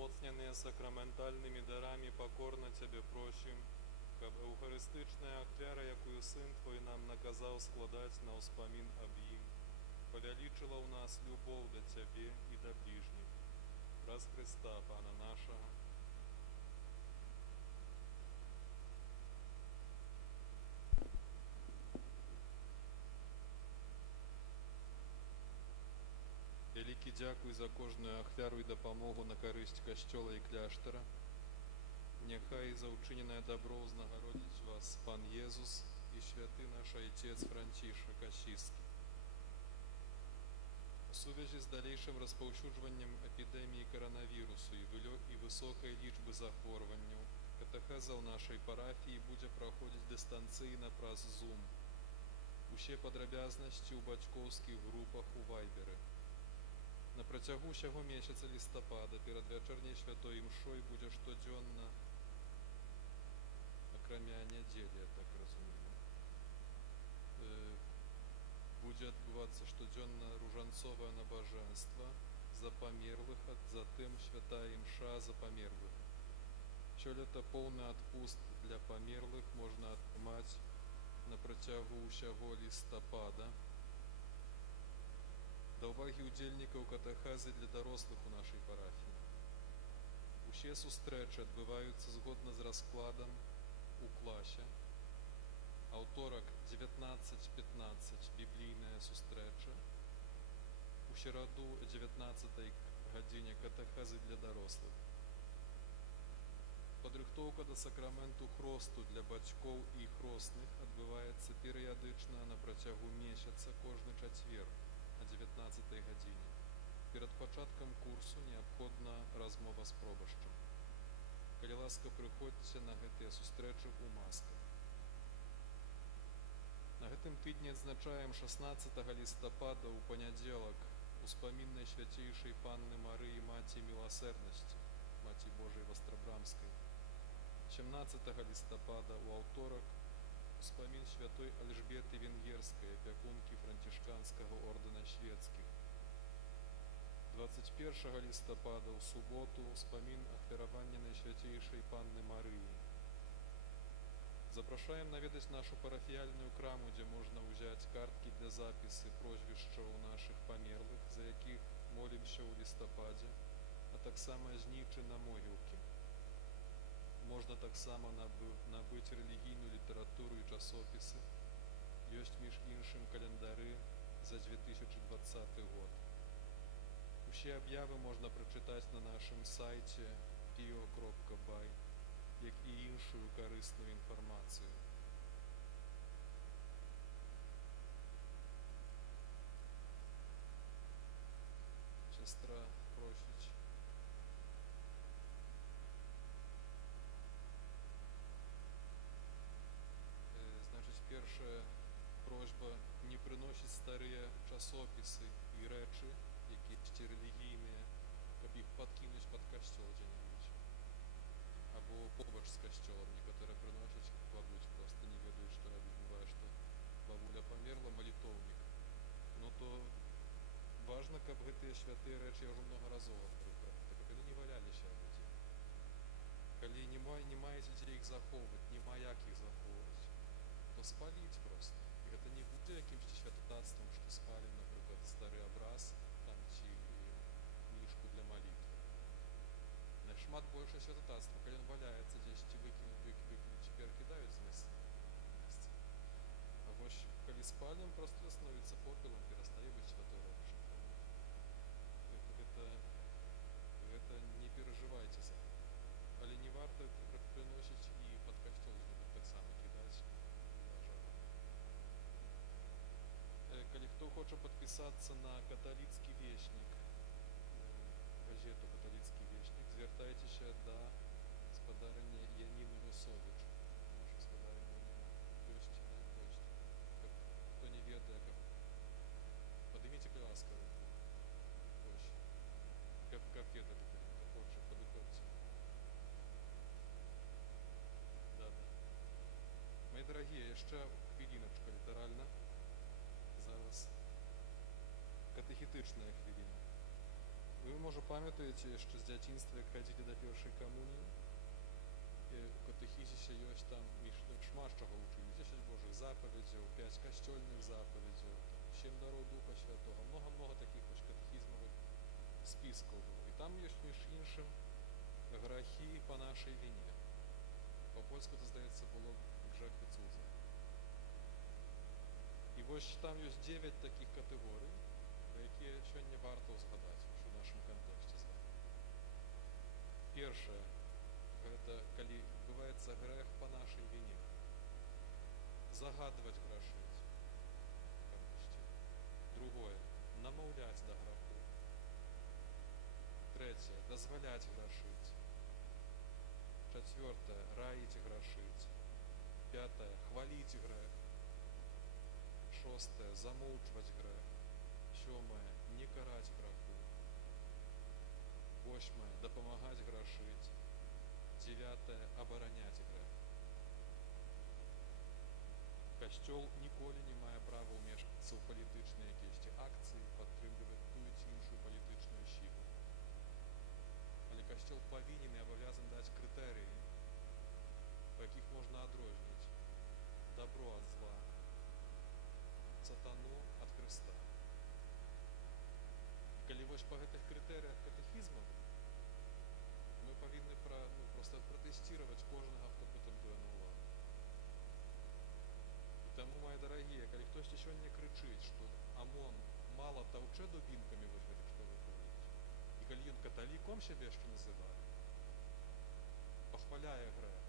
узмоцненные сакраментальными дарами, покорно Тебе просим, каб эўхарыстычная ахвяра, якую Сын Твой нам наказаў складаць на ўспамін аб ім, павялічыла ў нас любоў да Цябе і да бліжніх. Праз Христа, Пана нашага. Вялікі дзякуй за кожную ахвяру і дапамогу на карысць касцёла і кляштара. Няхай за ўчыненае дабро ўзнагародзіць вас Пан Езус і святы наш Айцец Францішак Асіскі. У сувязі з далейшым распаўсюджваннем эпідэміі каранавірусу і высокай лічбы захворванняў, катэхеза ў нашай парафіі будзе праходзіць дыстанцыйна праз Zoom. Усе падрабязнасці ў бацькоўскіх групах у Вайберы. На працягу ўсяго месяца лістапада перад вячэрняй святой імшой будзе штодзённа, акрамя нядзелі, я так разумею, будзе адбывацца штодзённа ружанцовае набажэнства за памерлых, а затым святая імша за памерлых. Сёлета поўны адпуст для памерлых можна атрымаць на працягу ўсяго лістапада. Да ўвагі ўдзельнікаў катэхезы для дарослых у нашай парафіі. Усе сустрэчы адбываюцца згодна з раскладам у класе. Аўторак 19:15 біблійная сустрэча. У сераду о 19 гадзіне катэхезы для дарослых. Падрыхтоўка да сакраменту хросту для бацькоў і хросных адбываецца перыядычна на працягу месяца кожны чацвер о 19 гадзіне. Перад пачаткам курсу неабходна размова з пробашчам. Калі ласка, прыходзьце на гэтыя сустрэчы ў масках. На гэтым тыдні адзначаем 16 лістапада ў панядзелак успаміннай свяцейшай Панны Марыі Маці Міласэрнасці, Маці Божай Вастрабрамскай. 17 лістапада ў аўторак успамін святой Альжбеты Венгерскай, апякункі францішканскага ордэна шведскіх. 21 лістапада ў суботу успамін ахвяравання Найсвяцейшай Панны Марыі. Запрашаем наведаць нашу парафіяльную краму, дзе можна ўзяць карткі для запісы прозвішчаў нашых памерлых, за якіх молімся ў лістападзе, а таксама знічы на могілкі. Можна таксама набыць рэлігійную літаратуру і часопісы. Ёсць між іншым календары за 2020 год. Усе аб'явы можна прачытаць на нашым сайце pio.by, як і іншую карысную інфармацыю. Сестра просіць. Значыць, першая просьба не прыносіць старыя часопісы і рэчы, якія рэлігійныя, каб іх падкінуць пад касцёл дзе-небудзь. Або побач з касцёлам некаторыя прыносяць, кладуць, проста не ведаюць, што рабіць. Бывае, што бабуля памерла, малітоўнік. Ну то важна, каб гэтыя святыя рэчы, я ўжо многа разоў гаварыў, каб яны не валяліся нідзе. Калі не маеце дзе іх захоўваць, няма як іх захоўваць, то спаліць проста. І гэта не будзе якімсьці святотатствам, што спалім, напрыклад, стары абраз там ці кніжку для малітвы. Нашмат большае святотатства, калі ён валяецца дзесьці, выкінуць, перакідаюць з месца. А вось калі спалім, проста становіцца попелам, перастае быць святой рэчы. Гэта не перажывайце за. Але не варта прыносіць і пад касцёл таксама кідаць. Калі хто хоча падпісацца на каталіцкі веснік, газету «Каталіцкі веснік», звяртайцеся да спадарыні Яніны Высовіч. Наша спадарыня ёсць на почце. Каб хто не ведае, каб падыміце, калі ласка, руку. Вось. Каб ведалі, калі хто хоча, падыходзьце. Да. Мои дарагія, яшчэ хвіліначка літаральна. Зараз катэхетычная хвіліна. Вы, може, пам'ятаєте, що з дзяцінства, як хадзілі да першай камуніі, у катэхізісе ёсць там шмат чаго вучылі. 10 Божых запаведзяў, 5 касцёльных запаведзяў, 7 дароў Духа Святого, много-много таких вось катэхізмавых спіскаў было. І там ёсць, між іншым, грахі па нашай віне. Па-польску, то, здаецца, было грэх і цудза. І вось там ёсць 9 такіх катэгорый, пра якія сёння варта ўзгадаць у нашым кантэксце з вами. Першае, гэта калі адбываецца грэх па нашай віне. Загадваць грашыць камусьці. Другое, намаўляць да граху. Трэцяе, дазваляць грашыць. Чацвёртае, раіць грашыць. Пятае, хваліць грэх. Шостае, замоўчваць грэх. Сёмае, не караць граху. Восьмае, дапамагаць грашыць. Дзевятае, абараняць грэх. Касцёл ніколі не мае права ўмешвацца ў палітычныя якіясьці акцыі, падтрымліваць тую ці іншую палітычную сілу. Але касцёл павінен і абавязан даць крытэрыі, па якіх можна адрозніць дабро ад зла, сатану ад Хрыста. І калі вось па гэтых крытэрыях катэхізму мы павінны проста пратэсціраваць кожнага, хто прэтэндуе на ўладу. І таму, мае дарагія, калі хтосьці сёння крычыць, што АМОН мала таўчэ дубінкамі вось гэтых, што вы говорите, і калі ён каталіком сябе яшчэ называе, пахваляе грэх,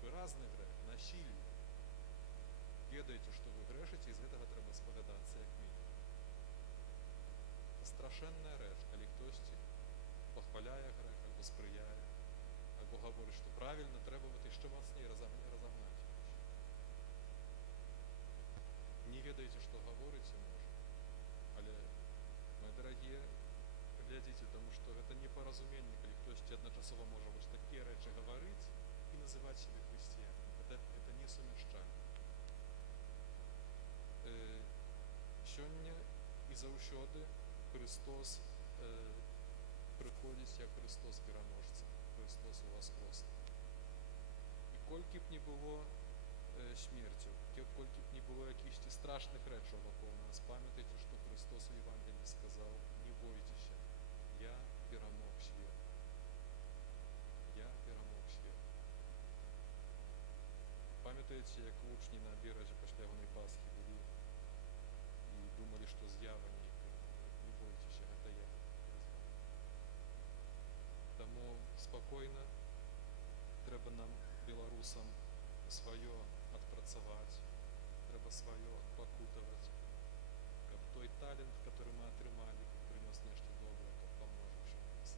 выразны грэх, насілле, ведаеце, што вы грэшыце, і з гэтага трэба спагадацца як мінімум. Страшэнная рэч, калі хтосьці пахваляе грэх, альбо спрыяе, альбо гаворыць, што правільна, трэба яшчэ мацней разагнаць. Не ведаеце, што гаворыце, можа, але, мае дарагія, глядзіце, таму што гэта непаразуменне, калі хтосьці адначасова можа вось такія рэчы гаварыць і называць сябе хрысціянам. Гэта несумяшчальна. Сёння і заўсёды Христос прыходзіць як Христос пераможца, Христос уваскросны. І колькі б не было смерцяў, колькі б не было якіхсьці страшных рэчаў вакол нас, памятайце, што Христос у Евангеліі сказаў: не бойцеся, я перамог свет. Я перамог свет. Памятаеце, як вучні на беразе пасля ягонай Пасхі былі і думалі, што з'ява нейкая. Не бойцеся, гэта я. Таму спакойна трэба нам, беларусам, сваё адпрацаваць, трэба сваё адпакутаваць, каб той талент, который мы атрымалі, каб прынёс нешта добрае, каб памножыўся нас.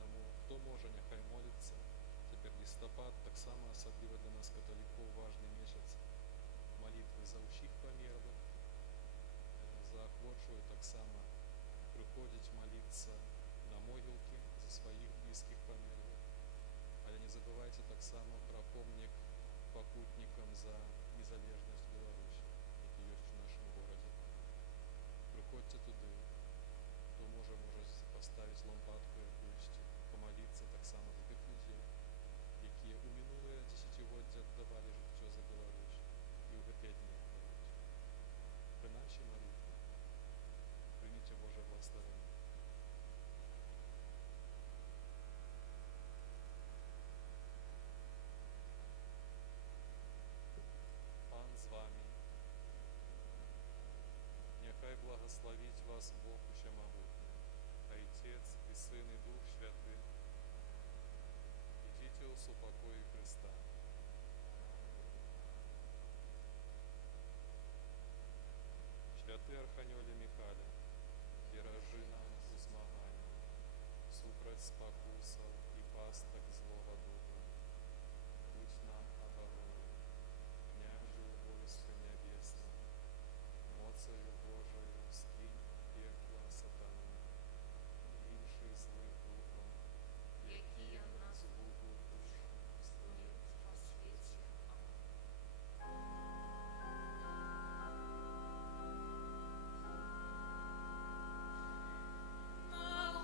Таму хто можа, няхай моліцца. Цяпер лістапад таксама асабліва для нас, каталікоў, важны месяц малітвы за ўсіх памерлых. Заахвочваю таксама прыходзіць маліцца на могілкі за сваіх блізкіх памерлых. Але не забывайце таксама пра помнік пакутнікам за незалежнасць Беларусі, які ёсць у нашым горадзе. Прыходзьце туды, хто можа паставіць лампадку якуюсьці, памаліцца таксама за тых людзей, якія ў мінулыя дзесяцігоддзі аддавалі жыццё за Беларусь і ў гэтыя дні аддаюць. Прынамсі малітву. Прыміце Божае благословенне. Пан з вами. Няхай благословить вас Бог Усемогутний, Отец и Сын и Дух Святый. Идите в супокое Христа. Святый Арханёле Михайле, бережи нам у змаганні, супроть спокусов и пасток злого духа. Будь нам обороною, княжу войску небесном, моцею Божою скинь пекло сатану, інших злих духом, які на злугу душ стоять по світі. На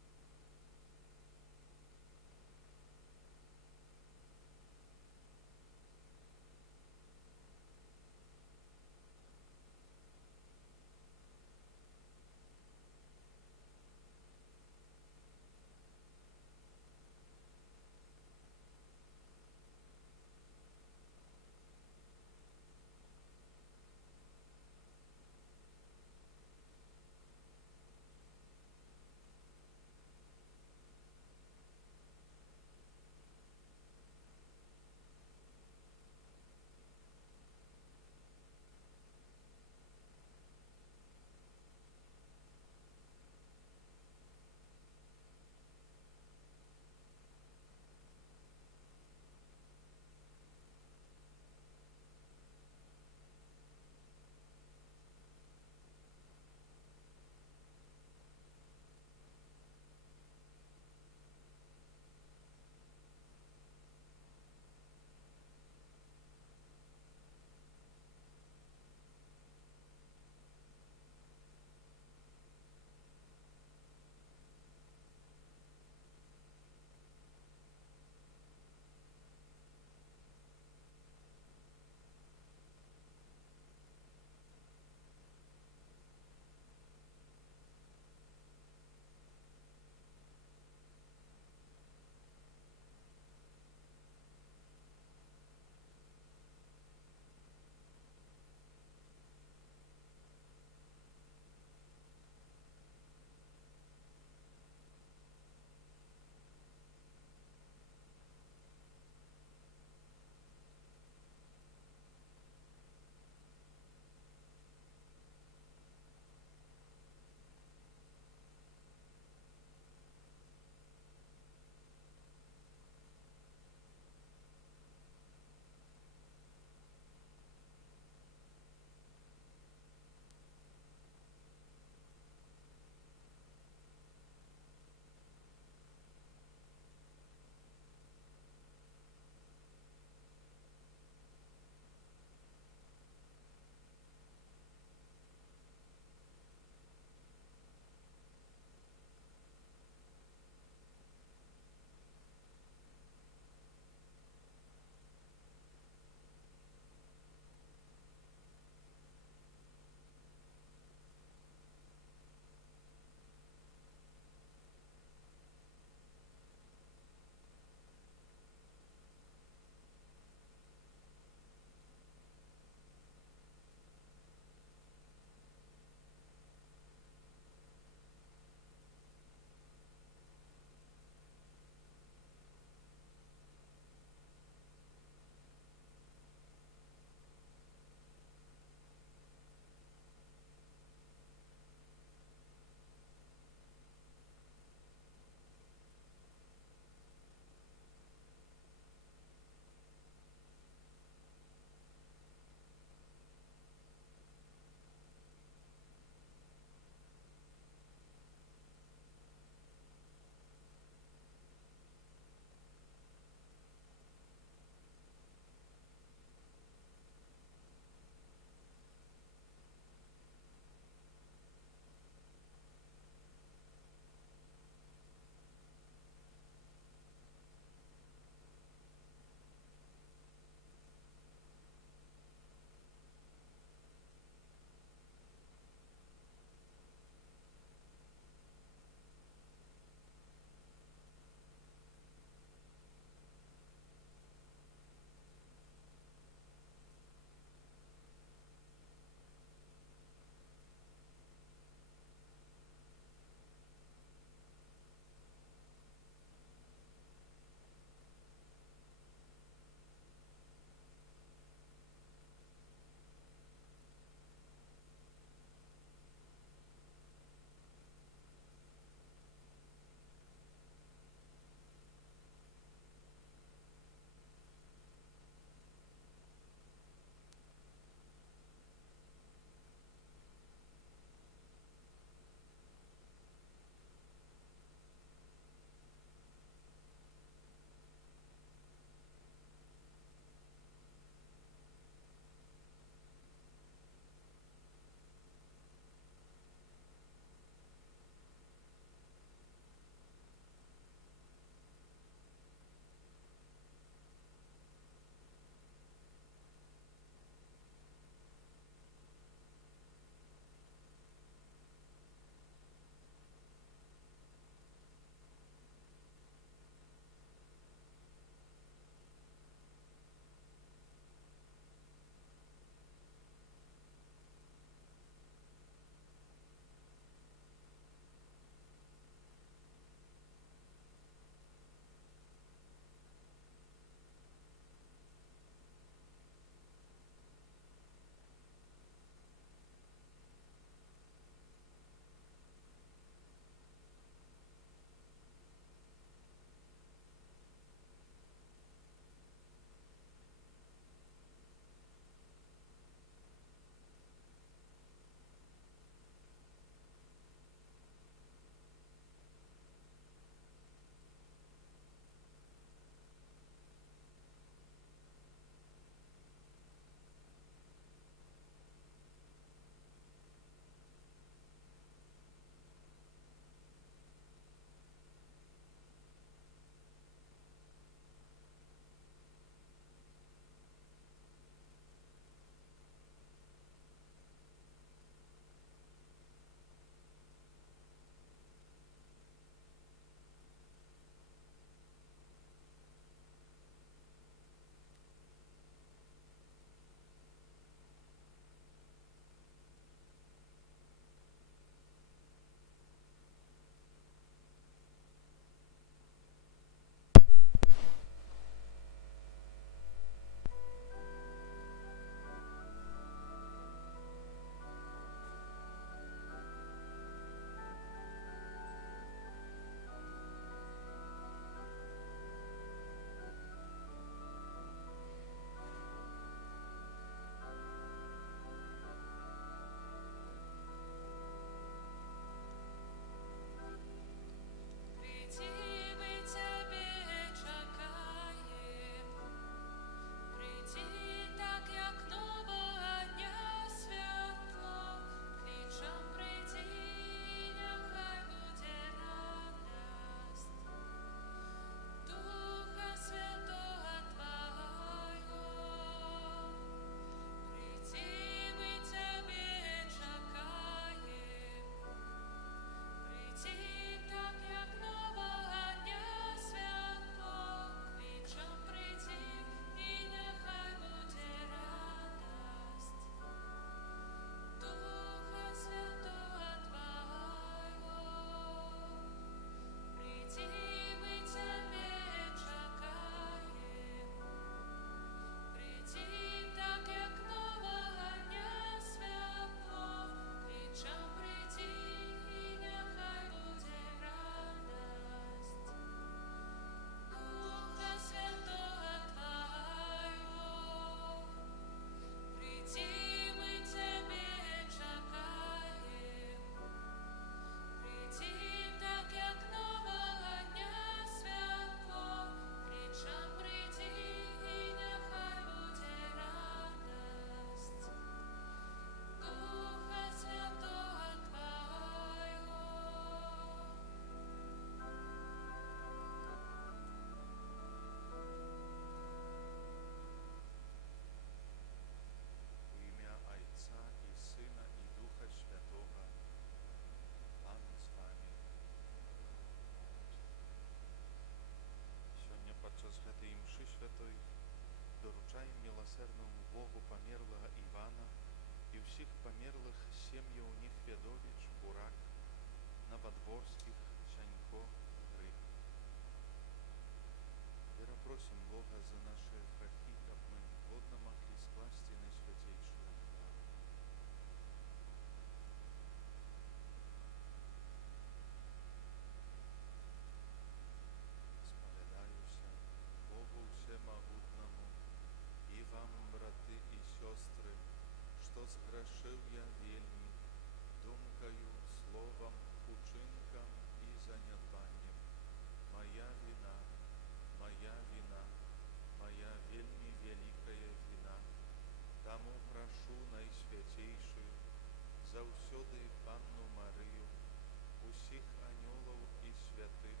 усіх анёлаў і святых,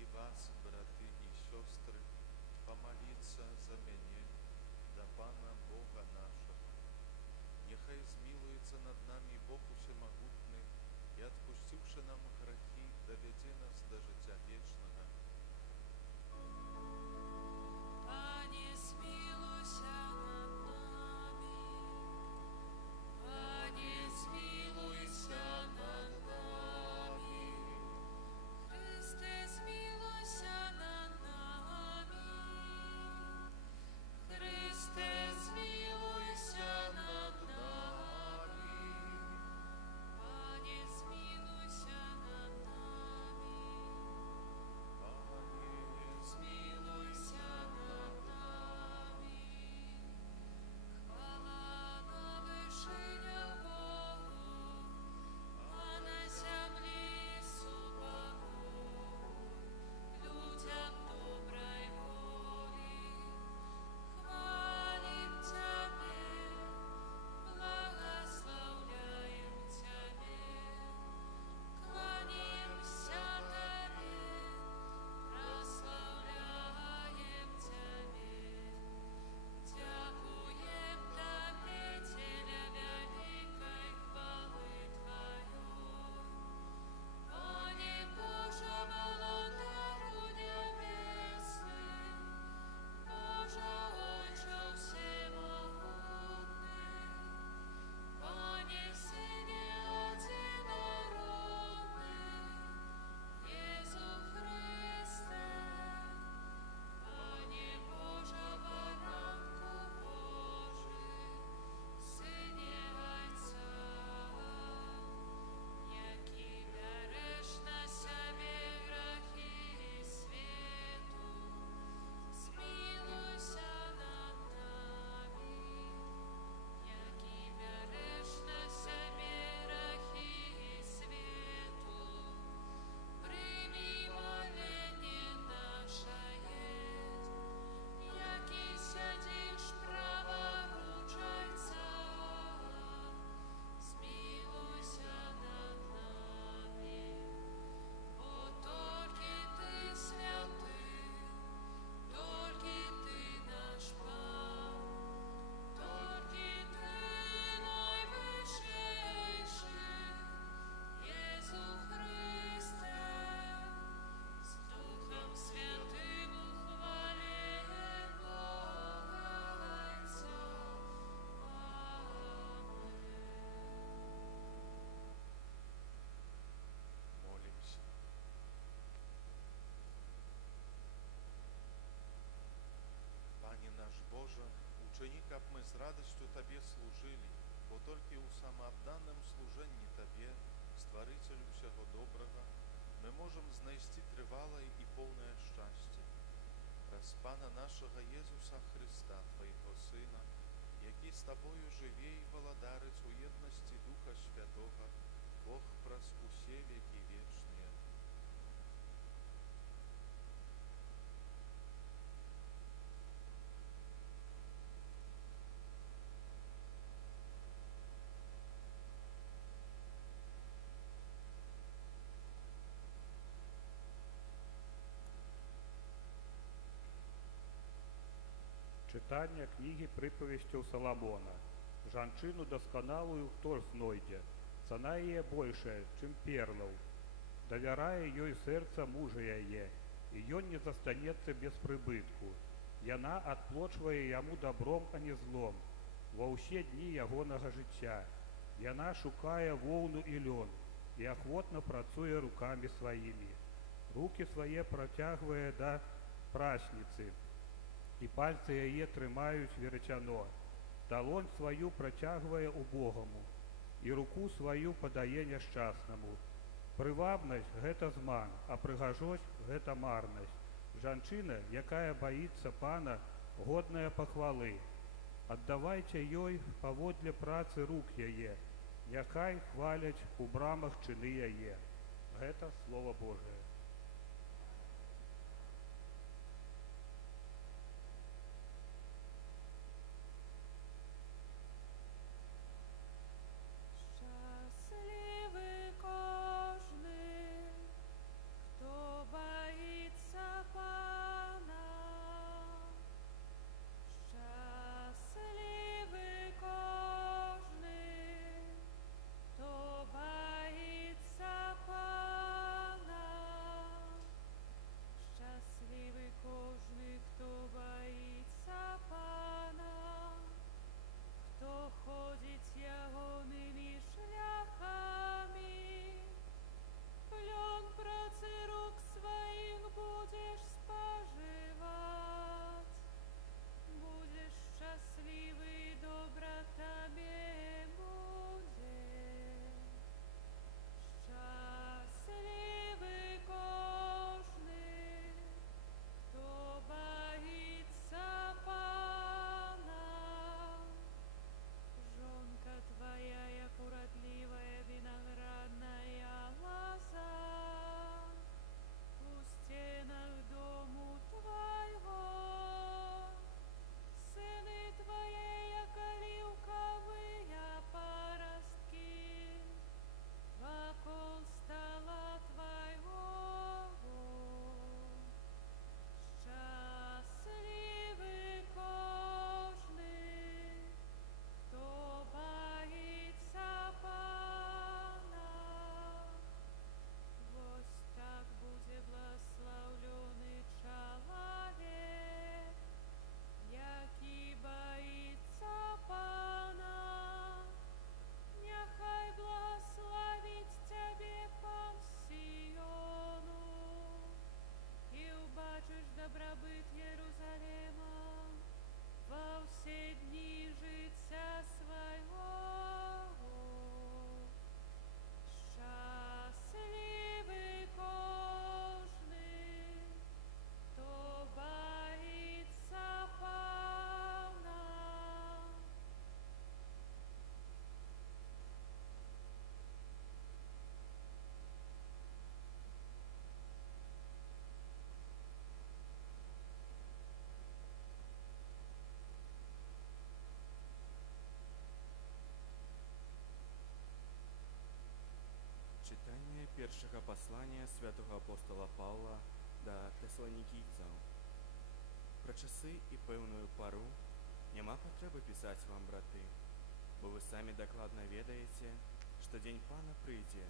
і вас, браты і сёстры, памаліцца за мяне да Пана Бога нашага. Няхай змілуецца над намі Бог усемагутны і, адпусціўшы нам грахі, давядзе нас да жыцця вечнага. Пане, змілуйся над нами. Пане, змілуйся над нами. Христе, змілуйся над нами. Христе, змілуйся над нами. Пане, змілуйся над нами. Змілуйся над нами. Хвала на вишинях Богу, а на землі Богу, людям доброй волі. Хвалим Тебе, благословляем Тебе, кланяемся Тебе, прославляем Тебе, дякуем Тебе, Теля великой хвалы Твоей. Пане Боже, володарю небесный, Боже, Отче всемогутный, Пане Сыне одинородный, Иису Христе, Пане Боже, баранку Божий, Сыне Отца, який береш на себе грехи світу, змілуйся над нами. Який береш на себе грехи світу, прийми моління наше єсть. Який сидиш праворуч Отця, змілуйся над нами. Бо тільки Ти святий, тільки Ти наш Пан, тільки Ти найвищийший, Єсу Христе, з Духом Святим ухвалим Бога Отця. Амінь. Молімся. Пане наш Боже, учини, каб мы с радостью Тебе служили, бо толькі ў самаадданым служэнні Табе, Стварыцелю ўсяго добрага, мы можам знайсці трывалае і поўнае шчасце. Праз Пана нашага Езуса Христа, Твайго Сына, які з Табою жыве і валадарыць у еднасці Духа Святога, Бог праз усе векі вечныя. Чытання кнігі прыпавесцяў Саламона. Жанчыну дасканалую хто ж знойдзе? Цана яе большая, чым перлаў. Давярае ёй сэрца мужа яе, і ён не застанецца без прыбытку. Яна адплочвае яму добром, а не злом, ва ўсе дні ягонага жыцця. Яна шукае воўну і лён, і ахвотна працуе рукамі сваімі. Рукі свае працягвае да прасніцы, і пальцы яе трымаюць верацяно. Далонь сваю працягвае убогаму, і руку сваю падае няшчаснаму. Прывабнасць – гэта зман, а прыгажосць – гэта марнасць. Жанчына, якая баіцца Пана, годная пахвалы. Аддавайце ёй паводле працы рук яе, няхай хваляць у брамах чыны яе. Гэта Слова Божие. Щасливий кожний, першага паслання святого апостола Паўла да тэсаланікійцаў. Пра часы і пэўную пару няма патрэбы пісаць вам, браты, бо вы самі дакладна ведаеце, што дзень Пана прыйдзе,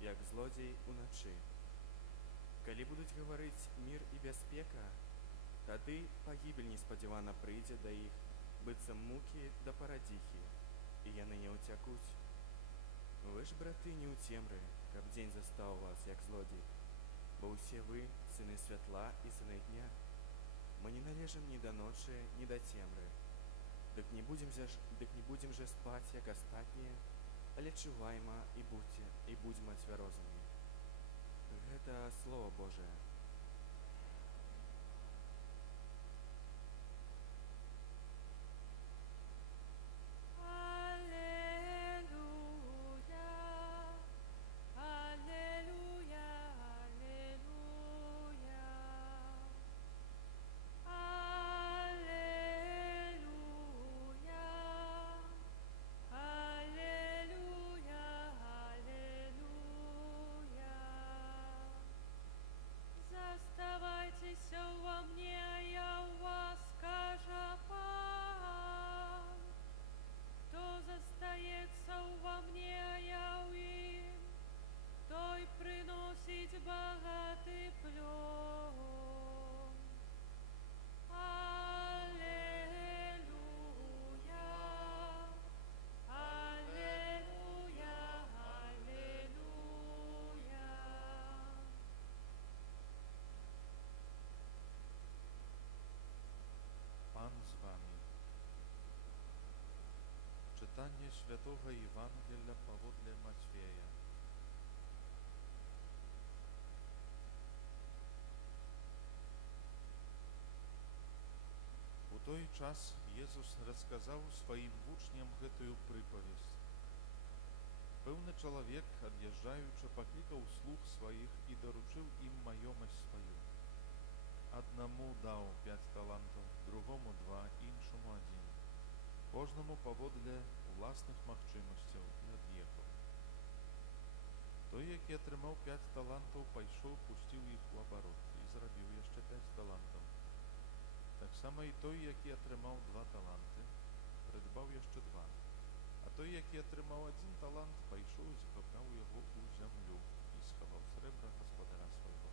як злодзей уначы. Калі будуць гаварыць мір і бяспека, тады пагібель неспадзявана прыйдзе да іх, быццам мукі да парадзіхі, і яны не ўцякуць. Вы ж, браты, не ў цемры, каб дзень застаў вас, як злодзей, бо ўсе вы сыны святла і сыны дня. Мы не належым ні да ночы, ні да цемры. Дык не будзем же спаць, як астатнія, але чувайма і будзьма цвярозымі. Гэта Слово Божае. Заставайтеся во мне, а я у вас, скажа Пан. Кто застається во мне, а я у им, той приносить багатий плод. Аллилуйя, аллилуйя, аллилуйя. Pan z wami. Czytanie Świętego Ewangelia powodle Macieja. У той час Jezus rozkazał swoim uczniom гэтую прыповесць. Пэўны чалавек, ад'язджаючы, паклікаў слуг сваіх і даручыў ім маёмасць сваю. Аднаму даў 5 талантаў, другому 2, іншому 1. Кожнаму паводле уласных магчымасцяў і ад'ехаў. Той, які атрымаў 5 талантаў, пайшоў, пусціў іх у абарот і зрабіў яшчэ 5 талантаў. Таксама і той, які атрымаў 2 таланты, придбаў яшчэ 2. А той, які атрымаў 1 талант, пайшоў і закапаў яго ў зямлю і схаваў срэбра гаспадара свайго.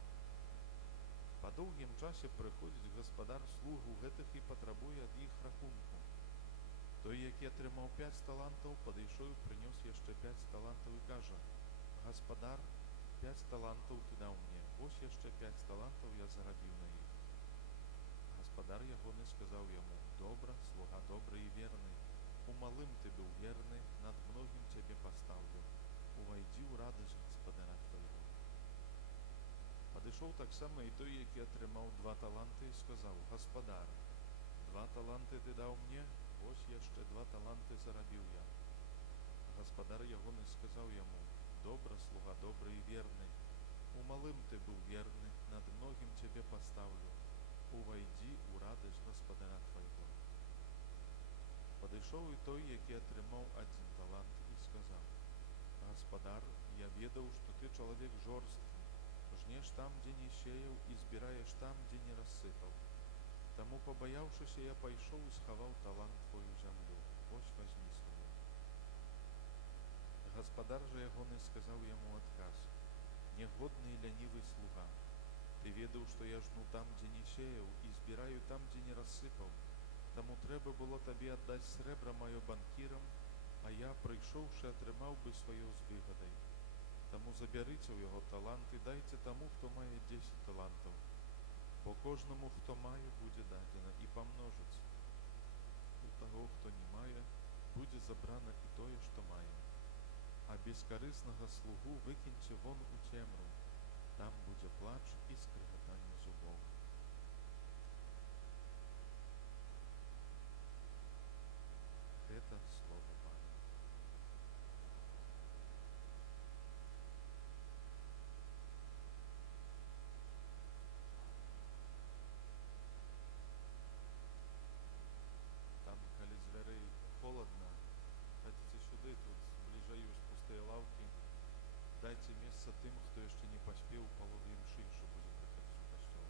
Па доўгім часе прыходзіць гаспадар слугу гэтых і патрабуе ад іх рахунку. Той, які атрымаў 5 талантаў, падышоў і прынёс яшчэ 5 талантаў і кажа: «Гаспадар, 5 талантаў ты даў мне, вось яшчэ 5 талантаў я зарабіў на іх». Гаспадар ягоны сказаў яму: «Добра, слуга добры і верны, у малым ты быў верны, над многім цябе пастаўлю, увайдзі ў радасць гаспадара твайго». Падышоў таксама і той, які атрымаў 2 таланты, і сказаў: «Гаспадар, 2 таланты ты даў мне, вось яшчэ 2 таланты зарабіў я». Гаспадар ягоны сказаў яму: «Добра, слуга добры і верны, у малым ты быў верны, над многім цябе пастаўлю, увайдзі ў радасць гаспадара твайго». Падышоў і той, які атрымаў 1 талант, і сказаў: «Гаспадар, я ведаў, што ты чалавек жорсткі, жнеш там, дзе не сеяў, і збіраеш там, дзе не рассыпаў. Таму, пабаяўшыся, я пайшоў і схаваў талант твой у зямлю. Вось вазьмі сваё». Гаспадар жа ягоны сказаў яму адказ: «Нягодны і лянівы слуга, ты ведаў, што я жну там, дзе не сеяў, і збіраю там, дзе не рассыпаў. Таму трэба было табе аддаць срэбра маё банкірам, а я, прыйшоўшы, атрымаў бы сваё з выгадай. Таму забярыце ў яго талант і дайце таму, хто мае 10 талантаў. Бо кожнаму, хто мае, будзе дадзена і памножыць. У таго, хто не мае, будзе забрана і тое, што мае. А бескарыснага слугу выкіньце вон у цемру, там будзе плач і скрыгатанне зубоў». Гэта слово Пана. Там, калі звярэй холодна, хадзіце сюды, тут бліжэй ёсць пустыя лаўкі. Дайце месца тым, хто спеў палове імшы, што будзе прыходзіць у касцёл.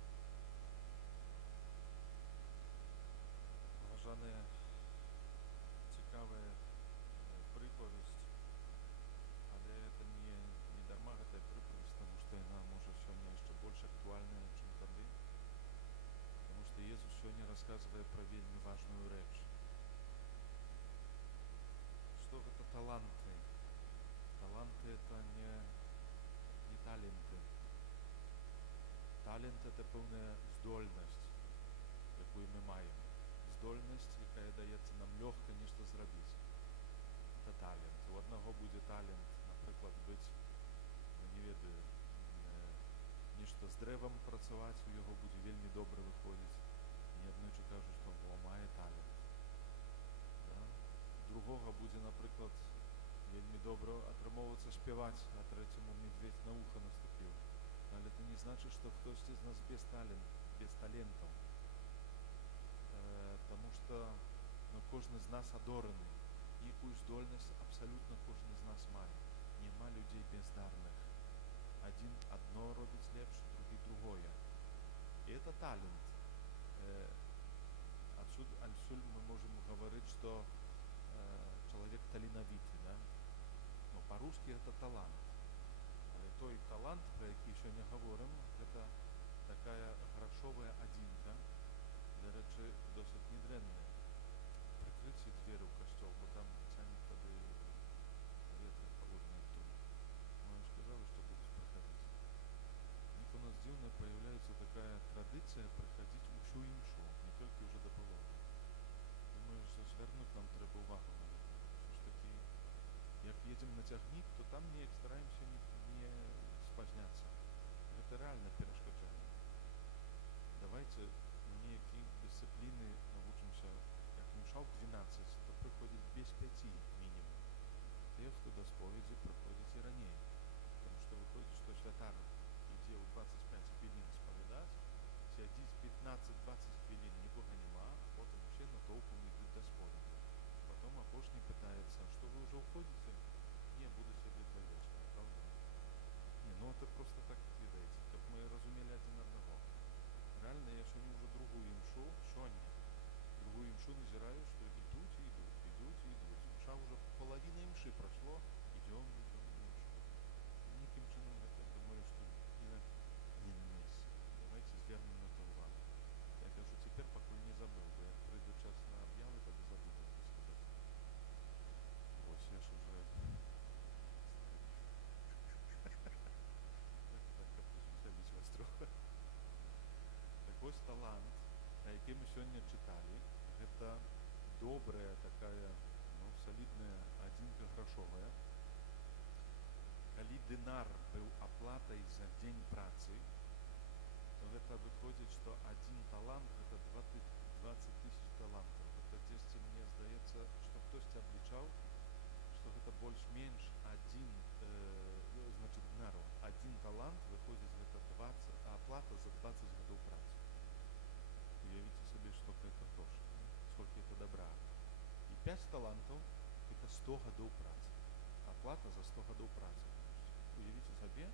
Паважаныя, цікавая прыпавесць, але это не дарма гэтая прыпавесць, таму што яна можа сёння яшчэ больш актуальная, чым тады. Таму што Езус сёння расказвае пра вельмі важную рэч. Што гэта таланты? Таланты это не таленты. Талент это пэўная здольнасць, якую мы маем. Здольнасць, якая даецца нам лёгка нешта зрабіць. Это талент. У аднаго будзе талент, напрыклад, быць, не ведаю, нешта з дрэвам працаваць, у яго будзе вельмі добра выходзіць. Не аднойчы кажуць, што мае талент. Да? Другога будзе, напрыклад, вельмі добра атрымоўвацца спяваць, а трэцяму медведь на ухо наступіў. Але это не значыць, што хтосьці з нас без талентаў. Таму што кожны з нас адораны. Нейкую здольнасць абсалютна кожны з нас мае. Няма людзей бездарных. Адзін адно робіць лепш, другі другое. І это талент. Адсюль мы можам гаварыць, што чалавек таленавіты, да? Но па-рускі это талант. Але той талант, пра які сёння гаворым, гэта такая грашовая адзінка, да рэчы, досыць недрэнная. Прыкрыйце дзверы ў касцёл, бо там цянет тады ветра холоднае адтуль. Мы сказали, што будуць прыхадзіць. У нас дзіўна появляецца такая традыцыя прыхадзіць усю імшу, не толькі ўжо да паловы. Думаю, што звярнуць нам трэба ўвагу на гэта. Ўсё ж такі, як едзем на цягнік, то там неяк стараемся не спазняцца. Гэта рэальна перашкаджае. Давайте неякі дысцыпліны навучымся. Як імша ў 12, то прыходзіць без 5 мінімум. Тыя, хто да споведзі, прыходзіць і раней. Таму што выходзіць, што святар ідзе ў 25 хвілін спавядаць, сядзіць 15-20 хвілін, нікога няма, а потым усе натоўпам ідуць да споведзі. Потом апошні пытаецца, што вы ўжо ўходзіце? Не, буду сядзець да вечара, правда? Не, ну это просто так, ведаеце, каб мы разумелі адзін аднаго. Рэальна, я сёння ўжо другую імшу назіраю, што ідуць і ідуць. Імша ўжо палавіна імшы прашло, ідём імшу. Нейкім чынам гэта, думаю, што не на месцы. Давайте звернем на то ўвагу. Я кажу, цяпер пакуль не забыў, бо як прыйду час на аб'явы, тады забуду это сказаць. Вось, я ж уже... Так, каб развесяліць вас трохи. Так вось талант, пра які мы сёння чыталі, гэта добрая такая, салідная адзінка грашовая. Калі дынар быў аплатай за дзень працы, то гэта выходзіць, што адзін талант гэта 20 тысяч талантаў. Гэта дзесьці, мне здаецца, што хтосьці аблічаў, што гэта больш-менш дынараў. Адзін талант выходзіць гэта аплата за 20 гадоў працы. Уявіце сабе, што гэта грошы, сколькі это добра. І 5 талантаў это 100 гадоў працы. Аплата за 100 гадоў працы. Уявіце сабе,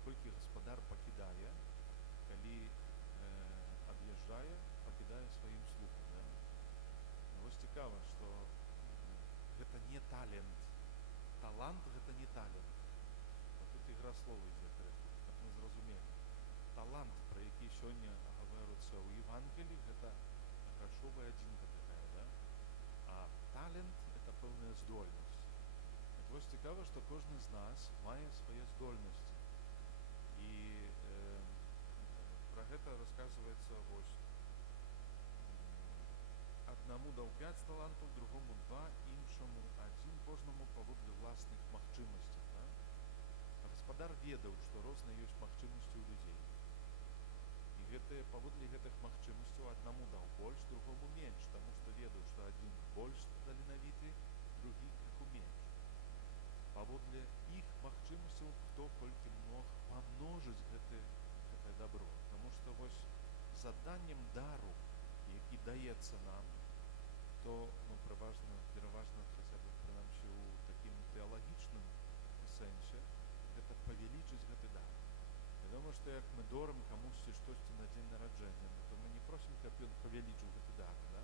сколькі гаспадар пакідае, калі ад'язджае, пакідае сваім слугам. Да? Вось цікава, што гэта не талент. Талант гэта не талент. А тут ігра слова ідзе, каб мы зразумелі. Талант, пра які сёння гаворыцца ў Евангеліі, гэта грашовая адзінка такая, да? А талент это пэўная здольнасць. Так вось цікава, што кожны з нас мае свае здольнасці. І пра гэта расказваецца вось. Аднаму даў 5 талантаў, другому 2, іншаму 1, кожнаму паводле власных магчымасцей. Да? Гаспадар ведаў, што розныя ёсць магчымасці ў людзей. І паводле гэтых магчымасцяў аднаму даў больш, другому менш, таму што ведаў, што адзін больш таленавіты, другі крыху менш. Паводле іх магчымасцяў, хто колькі мог памножыць гэтае дабро. Таму што вось заданнем дару, які даецца нам, то пераважна хаця б прынамсі ў такім тэалагічным сэнсе, гэта павялічыць гэты дар. што як мы дорым камусьці штосьці на дзень нараджэння, ну, то мы не просім, каб ён павялічыў гэты дат, да?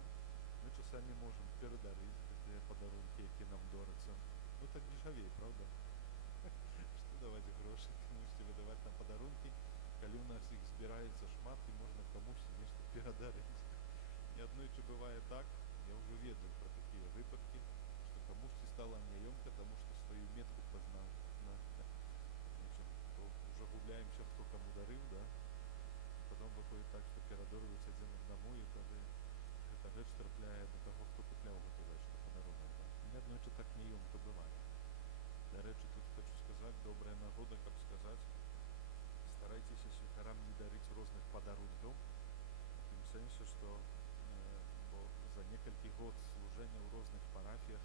Мы часамі можам перадарыць гэтыя падарункі, якія нам дорацца. Ну так дешавей, правда? Што даваць грошы камусьці, выдаваць нам падарункі, калі ў нас іх збіраецца шмат і можна камусьці нешта перадарыць. Неаднойчы бывае так, я ўжо ведаю пра такія выпадкі, што камусьці стала няёмка, таму што сваю метку пазнаў на нечым, то ўжо губляемся, хто каму дарыў, да? Потом выходзіць так, што перадарваюць адзін аднаму, і тады гэта рэч трапляе да таго, хто купляў гэту рэч на падарунак, да? Неаднойчы так няёмка бывае. Дарэчы, тут хочу сказаць, добрая нагода, каб сказаць, старайцеся святарам не дарыць розных падарункаў, у тым сэнсе, што бо за некалькі год служэння ў розных парафіях,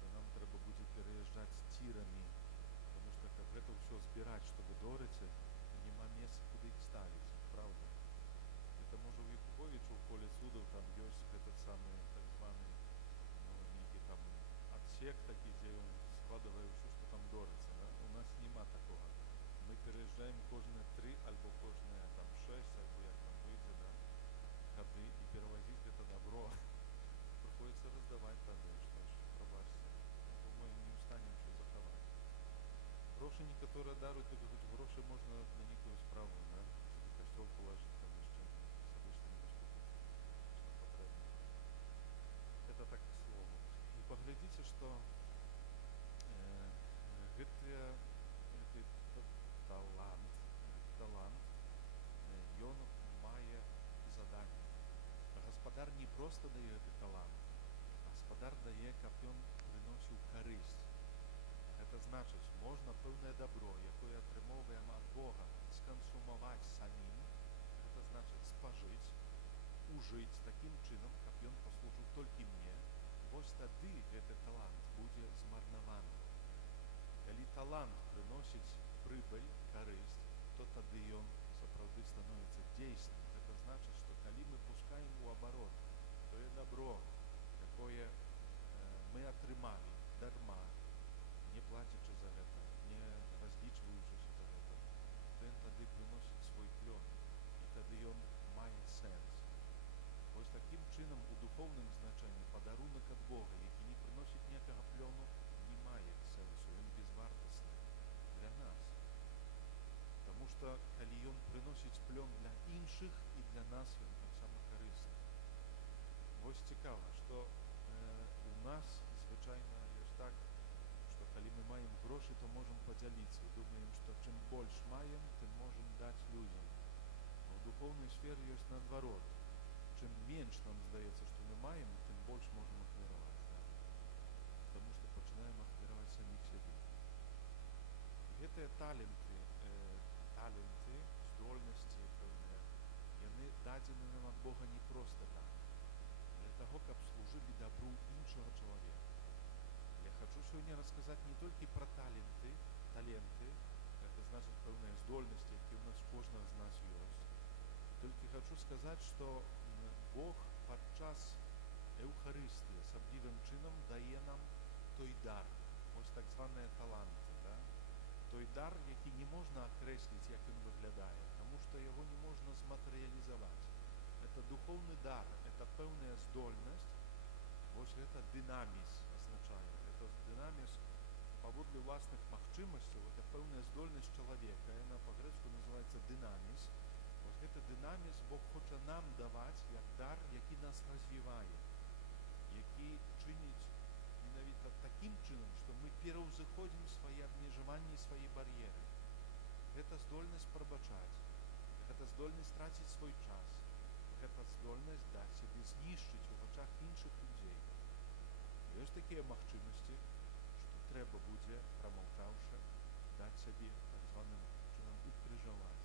то нам трэба будзе пераязджаць цірамі, потому што каб гэта ўсё збіраць, што вы дорыце, то няма месца, куды іх ставіць, правда. Это можа ў Якубовічу ў поле цудаў там ёсць этот самы так званы, ну, нейкі там адсек такі, дзе ён складывае ўсё, што там дорыцца, да? У нас няма такога. Мы пераязджаем кожныя 3 альбо кожныя там 6, альбо як там выйдзе, да? Гады і перавазіць гэта добро. Прыходзіцца раздаваць тады, што ж, прабачце. Бо мы не ў стане ўсё захаваць. Грошы некаторыя даруць, так хоць грошы можна на нейкую справу, да? Ці касцёл палажыць там яшчэ з абычнымі выступамі, што патрэбна. Это так к слову. І паглядзіце, што гэты талант, ён мае заданне. Гаспадар не проста дае гэты талант, гаспадар дае, каб ён прыносіў карысць. Гэта значыць, можна пэўнае дабро, якое атрымоўваем ад Бога, скансумаваць самім, гэта значыць спажыць, ужыць такім чынам, каб ён паслужыў толькі мне, вось тады гэты талант будзе змарнаваны. Калі талант прыносіць прыбыль, карысць, то тады ён сапраўды становіцца дзейсным. Гэта значыць, што калі мы пускаем у абарот тое дабро, якое мы атрымалі дарма, не плацячы за гэта, не разлічваючыся за гэта, то ён тады прыносіць свой плён, і тады ён мае сэнс. Вось такім чынам у духоўным значэнні падарунак ад Бога, які не прыносіць ніякага плёну, не мае сэнсу, ён безвартасны для нас. Таму што калі ён прыносіць плён для іншых, і для нас ён таксама карысны. Вось цікава, што у нас звычайна ёсць так, што калі мы маем грошы, то можам падзяліцца. Думаем, што чым больш маем, тым можам даць людзям. А ў духоўнай сферы ёсць наадварот. Чым менш нам здаецца, што мы маем, тым больш можам ахвяраваць. Да? Таму што пачынаем ахвяраваць саміх сябе. Гэтыя таленты, здольнасці пэўныя, яны дадзены нам ад Бога не проста так. Для таго, каб служылі дабру іншага чалавека. Я хачу сёння расказаць не толькі пра таленты, гэта значыць пэўныя здольнасці, якія ў нас кожнага з нас ёсць. Толькі хачу сказаць, што Бог падчас Еўхарыстыі асаблівым чынам дае нам той дар, вось так званыя таланты, да? Той дар, які не можна акрэсліць, як ён выглядае, таму што яго не можна зматэрыялізаваць. Это духоўны дар, это пэўная здольнасць, вось гэта дынаміс азначае. Это дынаміс паводле ўласных магчымасцяў, это пэўная здольнасць чалавека, яна па-грэцку называецца дынаміс. Вось гэты дынаміс Бог хоча нам даваць як дар, які нас развівае, які чыніць менавіта такім чынам, што мы пераўзыходзім свае абмежаванні, свае бар'еры. Гэта здольнасць прабачаць, гэта здольнасць траціць свой час, гэта здольнасць даць сябе знішчыць у вачах іншых людзей. Ёсць такія магчымасці, што трэба будзе, прамаўчаўшы, даць сябе так званым чынам укрыжаваць.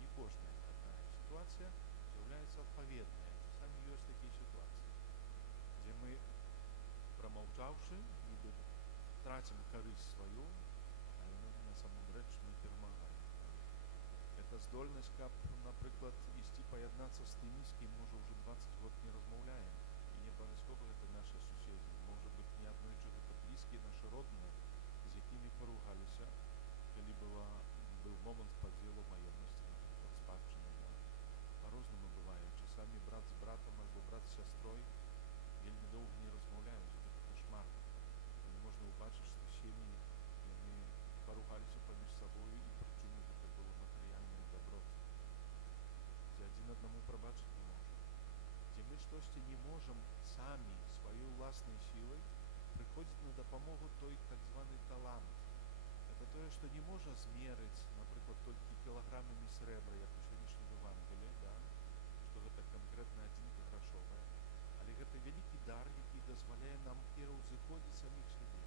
Не кожная такая сітуацыя з'яўляецца адпаведная. Часамі ёсць такія сітуацыі, дзе мы, прамаўчаўшы, нібы трацім карысць сваю, але на самом рэч мы перамагаем. Это здольнасць, каб, напрыклад, ісці паяднацца з тымі, з кім можа ўжо 20 год не размаўляем. І не абавязкова гэта нашы суседзі. Можа быць, неаднойчы гэта блізкія нашы родныя, з якімі паругаліся, калі быў момант падзелу маёмасці, што не можа змерыць, напрыклад, толькі кілаграмамі срэбра, як у сённяшнім Евангеліі, да? Што гэта канкрэтна адзінка грашовая. Але гэта вялікі дар, які дазваляе нам пераўзыходзіць саміх сябе.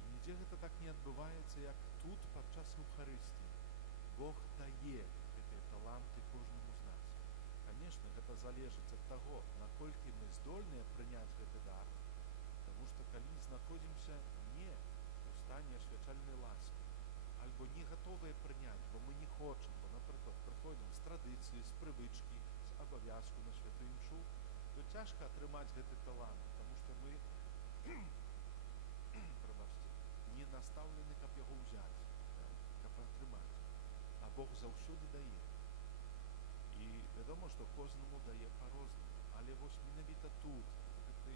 І нідзе гэта так не адбываецца, як тут падчас Еўхарыстыі. Бог дае гэтыя таланты кожнаму з нас. Канешне, гэта залежыць ад таго, наколькі мы здольныя прыняць гэты дар, таму што калі знаходзімся не ў стане асвячальнай ласкі, альбо не гатовыя прыняць, бо мы не хочам, бо, напрыклад, прыходзім з традыцыі, з прывычкі, з абавязку на святую імшу, то цяжка атрымаць гэты талант, таму што мы прабачце, не настаўлены, каб яго ўзяць, каб атрымаць. А Бог заўсёды дае. І вядома, што кожнаму дае па-рознаму. Але вось менавіта тут гэты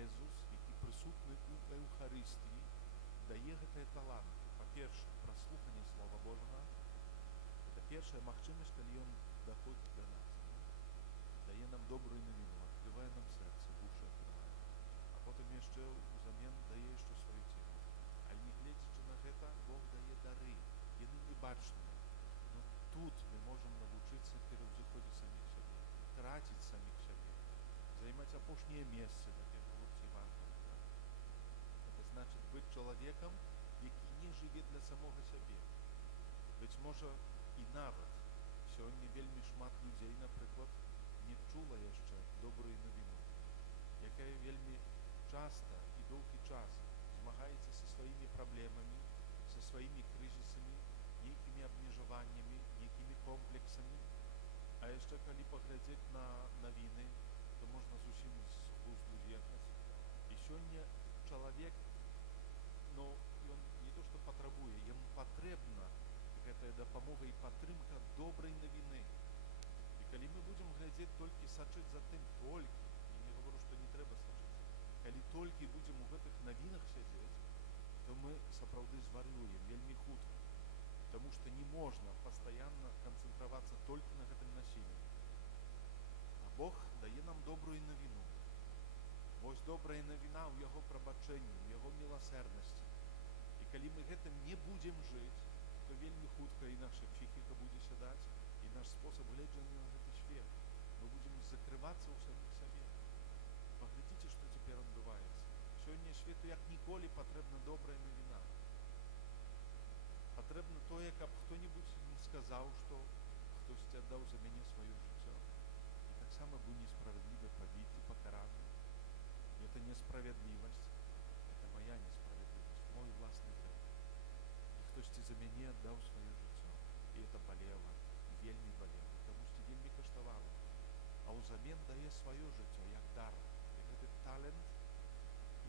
Езус, які прысутны ў Еўхарыстыі, дае гэтыя таланты. Па-першае, праслуханне Слова Божага. Гэта першая магчымасць, калі ён даходзіць да нас. Дае нам добрую навіну, адкрывае нам сэрца, вушы адкрывае. А потым яшчэ ўзамен дае яшчэ сваё цела. Але не гледзячы на гэта, Бог дае дары. Яны небачныя. Но тут мы можам навучыцца пераўзыходзіць саміх сябе, траціць саміх сябе, займаць апошнія месцы, так як гаворыць Евангелие. Это значыць быць чалавекам, які не жыве для самога сябе. Быць можа, і нават сёння вельмі шмат людзей, напрыклад, не чула яшчэ добрую навіну, якая вельмі часта і доўгі час змагаецца са сваімі праблемамі, са сваімі крызісамі, нейкімі абмежаваннямі, нейкімі комплексамі. А яшчэ калі паглядзець на навіны, то можна зусім з глузду з'ехаць. І сёння чалавек, ну, ён не то што патрабуе, яму патрэбна гэтая дапамога і падтрымка добрай навіны. І калі мы будзем глядзець толькі сачыць за тым толькі, і не говорю, што не трэба сачыць, калі толькі будзем у гэтых навінах сядзець, то мы сапраўды звар'юем вельмі хутка. Таму што не можна пастаянна канцэнтравацца толькі на гэтым насілі. А Бог дае нам добрую навіну. Вось добрая навіна ў яго прабачэнні, ў яго міласэрнасці. І калі мы гэтым не будзем жыць, то вельмі хутка і наша псіхіка будзе сядаць, і наш спосаб гледжання на гэты свет. Мы будзем закрывацца ў саміх сабе. Паглядзіце, што цяпер адбываецца. Сёння свету як ніколі патрэбна добрая навіна. Патрэбна тое, каб хто-небудзь не сказаў, што хтосьці аддаў за мяне сваё жыццё. І таксама быў несправядлівы пабіты, пакараны. Это несправядлівасць, это моя несправядлівасць, мой власны грэх. І хтосьці за мяне аддаў сваё жыццё. І это балела, вельмі балела, камусьці вельмі каштавала. А ўзамен дае сваё жыццё, як дар. І гэты талент,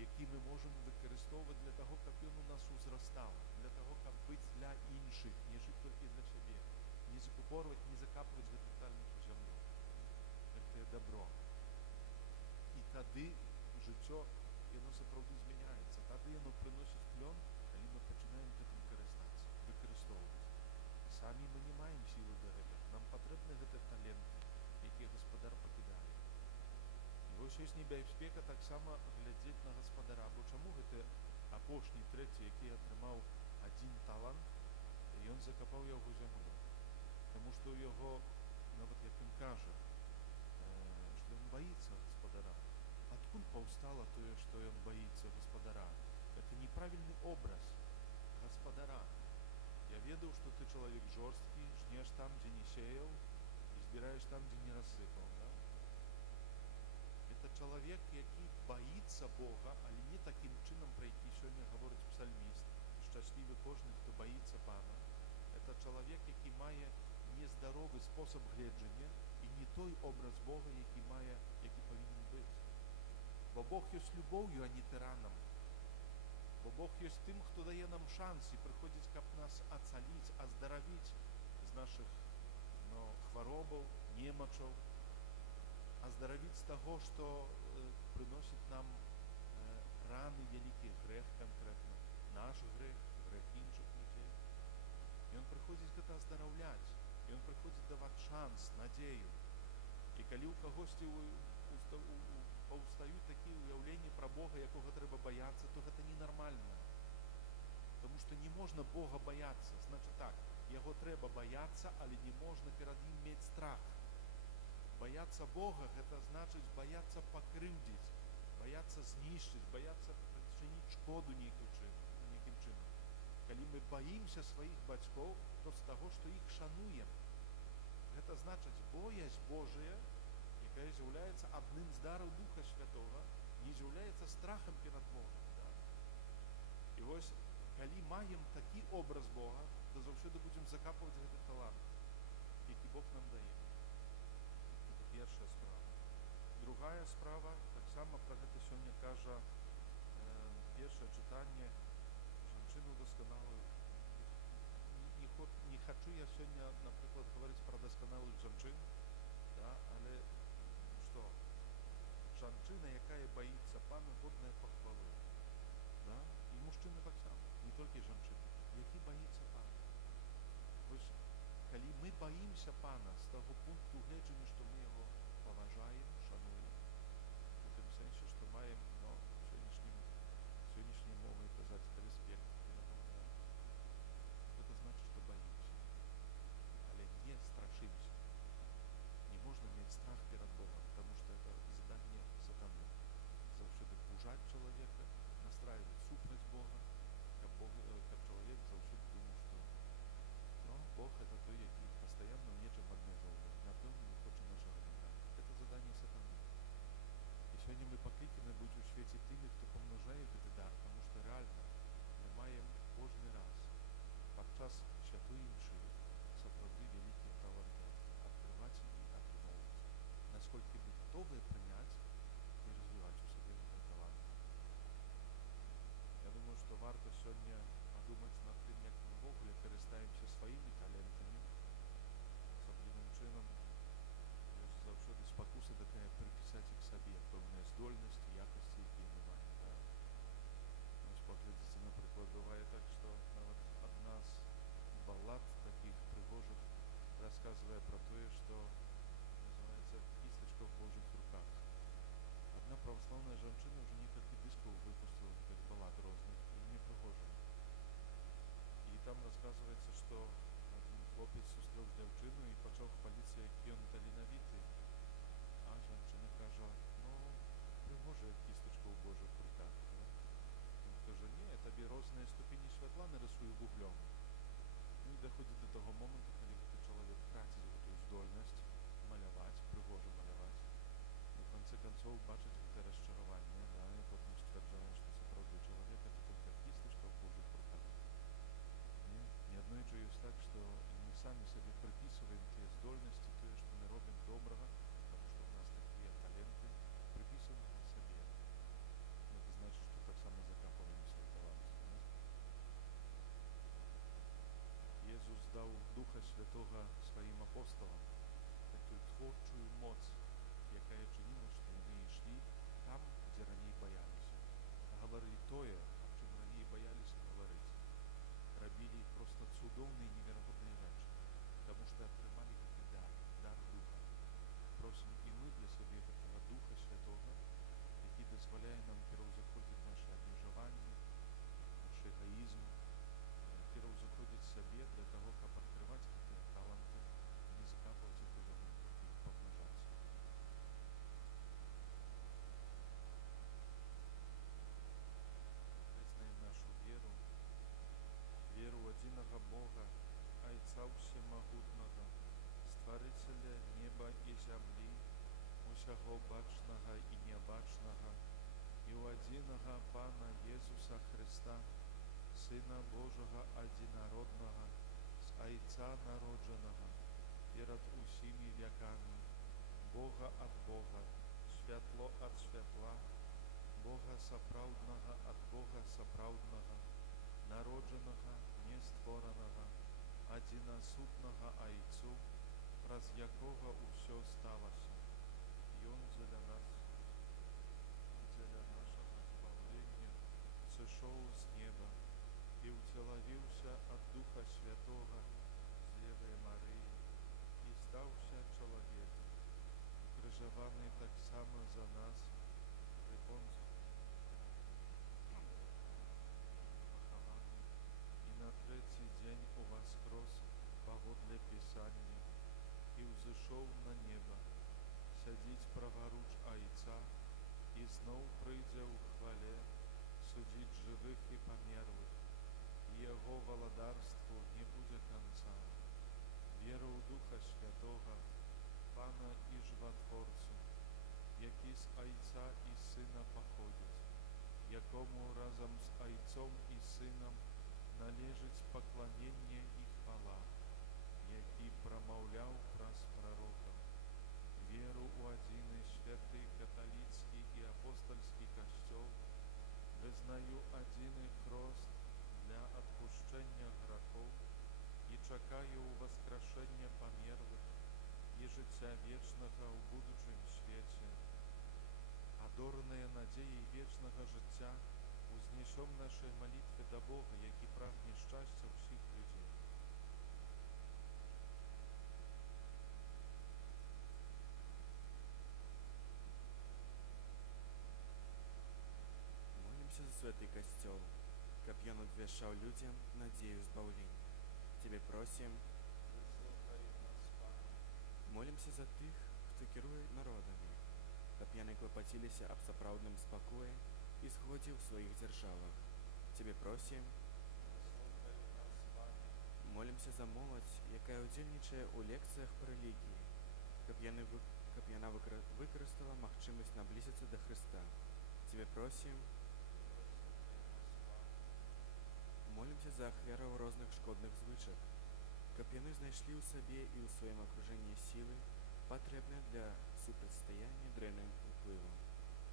які мы можам выкарыстоўваць для таго, каб ён у нас узрастаў, для таго, каб быць для іншых, не жыць толькі для сябе, не закупорваць, не закапваць гэты талент у зямлю. Гэтае добро. І тады жыццё, яно сапраўды змяняецца. Тады яно прыносіць плён, калі мы пачынаем гэтым карыстацца, выкарыстоўваць. Самі мы не маем сілы да гэтага. Нам патрэбны гэты талент, які гаспадар пакідае. І вось ёсць небяспека таксама глядзець на гаспадара, бо чаму гэты апошні, трэці, які атрымаў адзін талант, ён закапаў яго ў зямлю. Таму што яго, нават як ён кажа, што ён баіцца гаспадара. Адкуль паўстала тое, што ён баіцца гаспадара? Это неправільны образ гаспадара. Я ведаў, што ты чалавек жорсткі, жнеш там, дзе не сеяў, і збіраеш там, дзе не рассыпаў. Да? Это чалавек, які баіцца Бога, але не такім чынам, пра які сёння гаворыць псальміст. Шчаслівы кожны, хто баіцца Пана. Это чалавек, які мае нездаровы спосаб гледжання і не той образ Бога, які павінен быць. Бо Бог ёсць любоўю, а не тыранам. Бо Бог ёсць тым, хто дае нам шанс і прыходзіць, каб нас ацаліць, аздаравіць з нашых хваробаў, немачаў, аздаравіць з таго, што прыносіць нам раны, вялікі грэх канкрэтна, наш грэх, грэх іншых людзей. Ён прыходзіць гэта аздараўляць, ён прыходзіць даваць шанс, надзею. І калі ў кагосьці паўстаюць такія ўяўленні пра Бога, якога трэба баяцца, то гэта ненармальна. Таму Тому що не можна Бога бояться. Значить так, його треба бояться, але не можна перед ним мати страх. Бояться Бога – це значить бояться покривдити, бояться знищити, бояться причинити шкоду неким чином. Коли ми боїмося своїх батьків, то з того, що їх шануємо. Це значить боязнь Божия, яка з'являється одним з дарів Духа Святого, не з'являється страхом перед Богом. Да? І ось, коли маємо такий образ Бога, то завжди будемо закапувати цей талант, який Бог нам дає. Це перша справа. Другая справа, так само про це сьогодні каже перше читання, «Жінчину досконалу». Не хочу я сьогодні, наприклад, говорити про досконалих жінчин, да, але що? Жінчина, яка боїться Пана, годна похвали. Да? І мужчини так само, не тільки жінчини, які боїться Пана. Ось, коли ми боїмося Пана з того пункту гледження, що ми його поважаємо, шануємо, в тим сенсі, що маємо, ну, сьогоднішньою мовою казати респект його, да? Это значит, что боимся, але не страшимся. Не можно иметь страх перед Богом, потому что это задание сатаны. Завжди пужать человека, настраивать супроть Бога, как человек завжди думал, что Бог это той, який постоянно в нечем обмежовує, напевно не хоче нажати. Это задание сатаны. И сегодня мы покликаны быть у свете теми, кто помножает этот дар, потому что реально мы маем кожный раз подчас святої мши сапраўды великих талантов открывать и окуновывать. Насколько мы готовы принять и развивать у себе этот талант. Я думаю, что варто сегодня подумать над тем, как мы в ogóle користаемся своими талантами. Особливым чином есть завжди спокуса такая приписать их себе, певные здольности, якости, які ми маємо. Да? Ось поглядите, наприклад, буває так, що навіть одна з баллад таких пригожих рассказывая про то, что называется «Кисточка в Божьих руках». Одна православная женщина уже несколько дисков выпустила таких баллад разных, и не пригожих. И там рассказывается, что один хлопец зустрів дівчину і почав хвалитися, який він талановитий. А женщина каже, ну, пригожа кисточка в Божьих руках. Да? Він каже, ні, я тобі різні ступені світла нарисую вуглем. Ну и доходит до того момента, когда этот человек тратит эту здольность малявать, пригоже малявать. И в конце концов бачить это расчарование, да, и потом стверджает, что сапраўды человек это только кисточка в Божьих руках. Не одно и же есть так, что мы сами себе приписываем те здольности, то, что мы робим доброго, потому что у нас такие таленты, приписываем себе. Это значит, что так само закапываем свои таланты. Да? Jezus dał Ducha Świętego swoim apostolom, taką twórczą moc, jaka czyniła, że oni szli tam, gdzie ранее боялись. Говорили то, о чем ранее боялись говорить. Робили просто цудовные и невероятные вещи, потому что отримали этот дар Духа. Просим и мы для себя этого Духа Святого, який дозволяє нам перевзаходити наші обмежування, наш эгоизм, перевзаходить себе для того, как открывать эти таланты, не закапывать их уже внутрь, их помножать. Признаем нашу веру в единого Бога, Отца Всемогутного, Створителя неба и земли, усяго бачного и небачного, и у единого Пана Иисуса Христа, Сына Божого Одинородного, с Отца народженого, перед усими веками, Бога от Бога, святло от святла, Бога соправдного от Бога соправдного, народженого, нествореного, одиносутного Отцу, раз якого усё сталося, и Он для нас, для нашего спасения, сошел с неба, и утеловился от Духа Святого с Девой Марии, и стався человеком, укрыжованный так само за нас, при Понтии, похованный, узышоў на неба, сядзіць праваруч айца, і зноў прыйдзе ў хвале судзіць жывых і памерлых, і яго валадарству не будзе канца. Веру ў Духа Святога, Пана і Жыватворцу, які з айца і сына паходзіць, якому разам з айцом і сынам належыць пакланенне і хвала, які прамаўляў праз прарокаў. Веру ў адзіны святы каталіцкі і апостальскі касцёл, вызнаю адзіны хрост для адпушчэння грахоў і чакаю ўваскрашэння памерлых і жыцця вечнага ў будучым свеце. Адораныя надзеяй вечнага жыцця, узнесём нашай малітвы да Бога, які прагне шчасця ўсіх людзей. Молимся за святый костел, каб ён адвяшчаў людзям надзею збаўлення. Тебе просім, Выслухай нас, Пане. молимся за тых, хто кіруе народамі, каб яны клапаціліся аб сапраўдным спакоі і згодзе ў сваіх дзяржавах. Тебе просім, Выслухай нас, Пане. молимся за моладзь, якая ўдзельнічае ў лекцыях па рэлігіі, каб яна выкарыстала магчымасць наблізіцца да Хрыста. Тебе просім, молимся за ахвяраў розных шкодных звычак, каб яны знайшлі ў сабе і ў сваім акружэнні сілы, патрэбныя для супрацьстаяння дрэнным уплывам.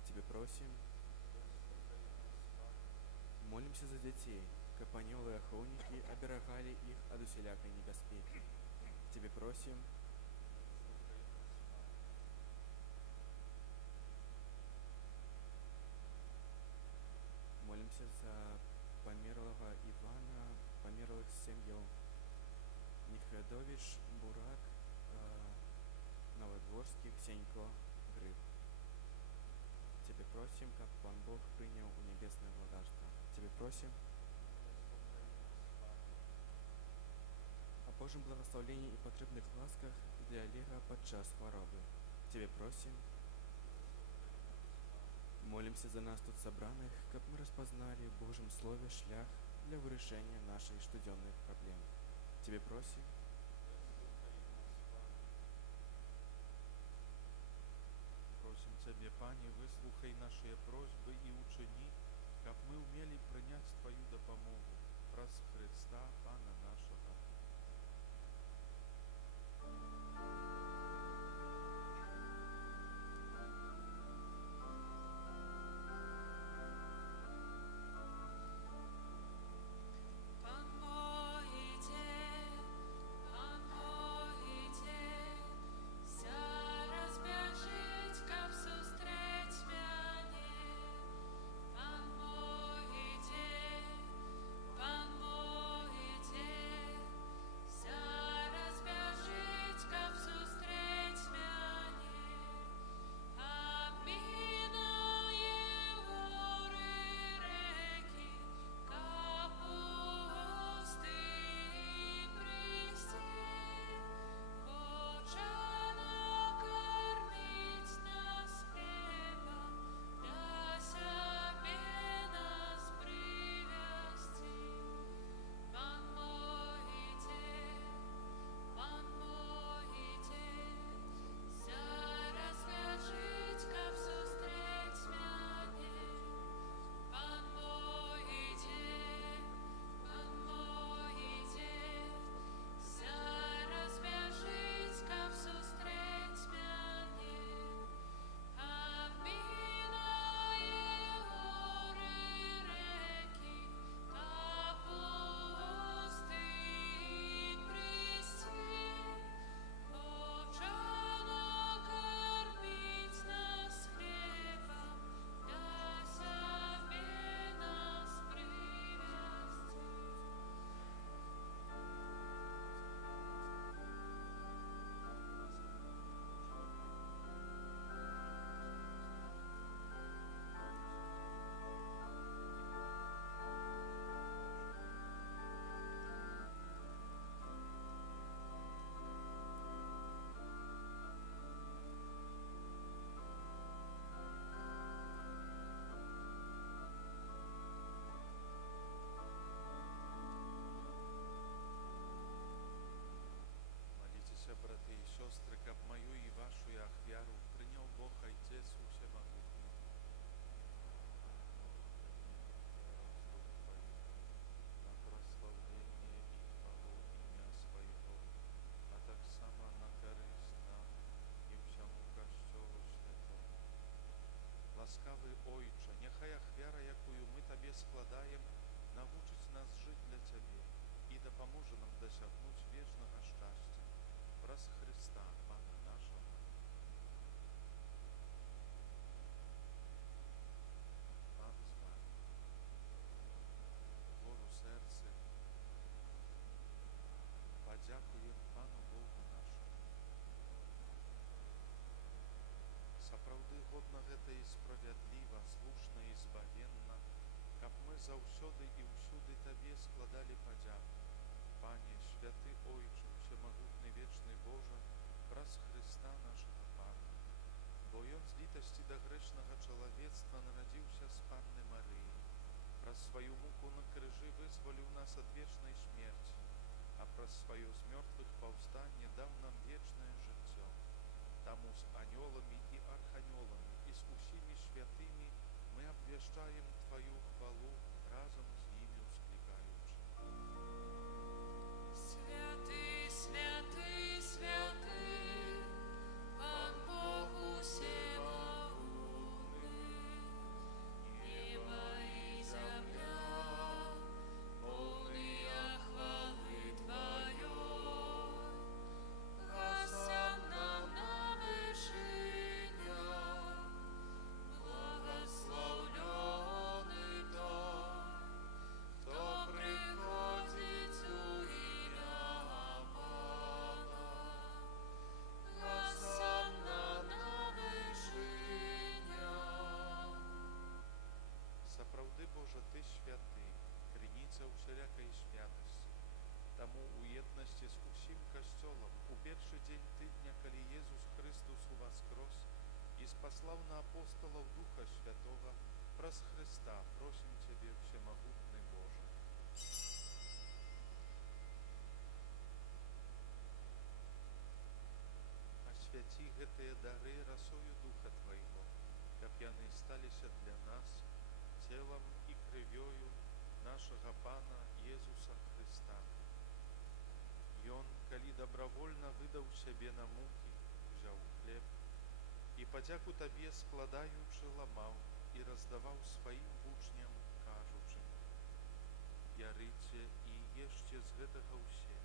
Тебе просім, молимся за дзяцей, каб анёлы-ахоўнікі аберагалі іх ад усялякай небяспекі. Тебе просім, молимся за памерлага Івана, памерлых сем'яў Ніхвядовіч, Бурак, Новодворскіх, Сенько, Грыб. Тебе просим, каб Пан Бог прыняў у нябеснае владарства. Тебе просим о Божьем благословении и потребных ласках для Олега падчас хваробы. Тебе просим, молимся за нас тут собраных, каб мы распознали в Божьем Слове шлях для вырашэння нашей штодзённых проблем. Тебе просим, Просім Цябе, Пане, выслухай нашыя просьбы і учыні, каб мы ўмелі прыняць Тваю дапамогу праз Хрыста, Пана нашага. Пан мой ідзе, ся разбяжыць, каб сустрэць мяне. Пан мой ідзе, заўсёды і ўсюды Табе складалі падзяку. Пане, святы Ойче, всемагутны вечны Божа, праз Христа нашага Пана. Бо Ён з літасці да грэшнага чалавецтва нарадзіўся з Панны Марыі. Праз сваю муку на крыжы вызваліў нас ад вечнай смерці, а праз сваё з мёртвых паўстанне даў нам вечнае жыццё. Таму з анёламі і арханёламі і з усімі святымі мы абвяшчаем Тваю хвалу, разам з імі ўсклікаючы. Святы, святы, святы, Пан Бог усемогутны, небо и земля, полные хвалы Твоей. Госанна на вышинях, благословленный тот, кто приходит у имя Пана. Госанна на вышинях. Сапраўды, Божа, Ты святы, крыніца усялякай святасці. Таму у єднасці з усім касцёлам у першы дзень тыдня, калі Езус Христус уваскрос і спаслаў на апостолаў Духа Святога, праз Христа просім Цябе, всемагутны Божа. Асвяці гэтыя дары расою Духа Твайго, каб яны сталіся для нас целам і крывёю нашага Пана Езуса Христа. Ён, калі добравольна выдаў сябе на мукі, узяў хлеб і падзяку Табе складаючы ламаў і раздаваў сваім вучням, кажучы: «Бярыце і ешце з гэтага ўсе,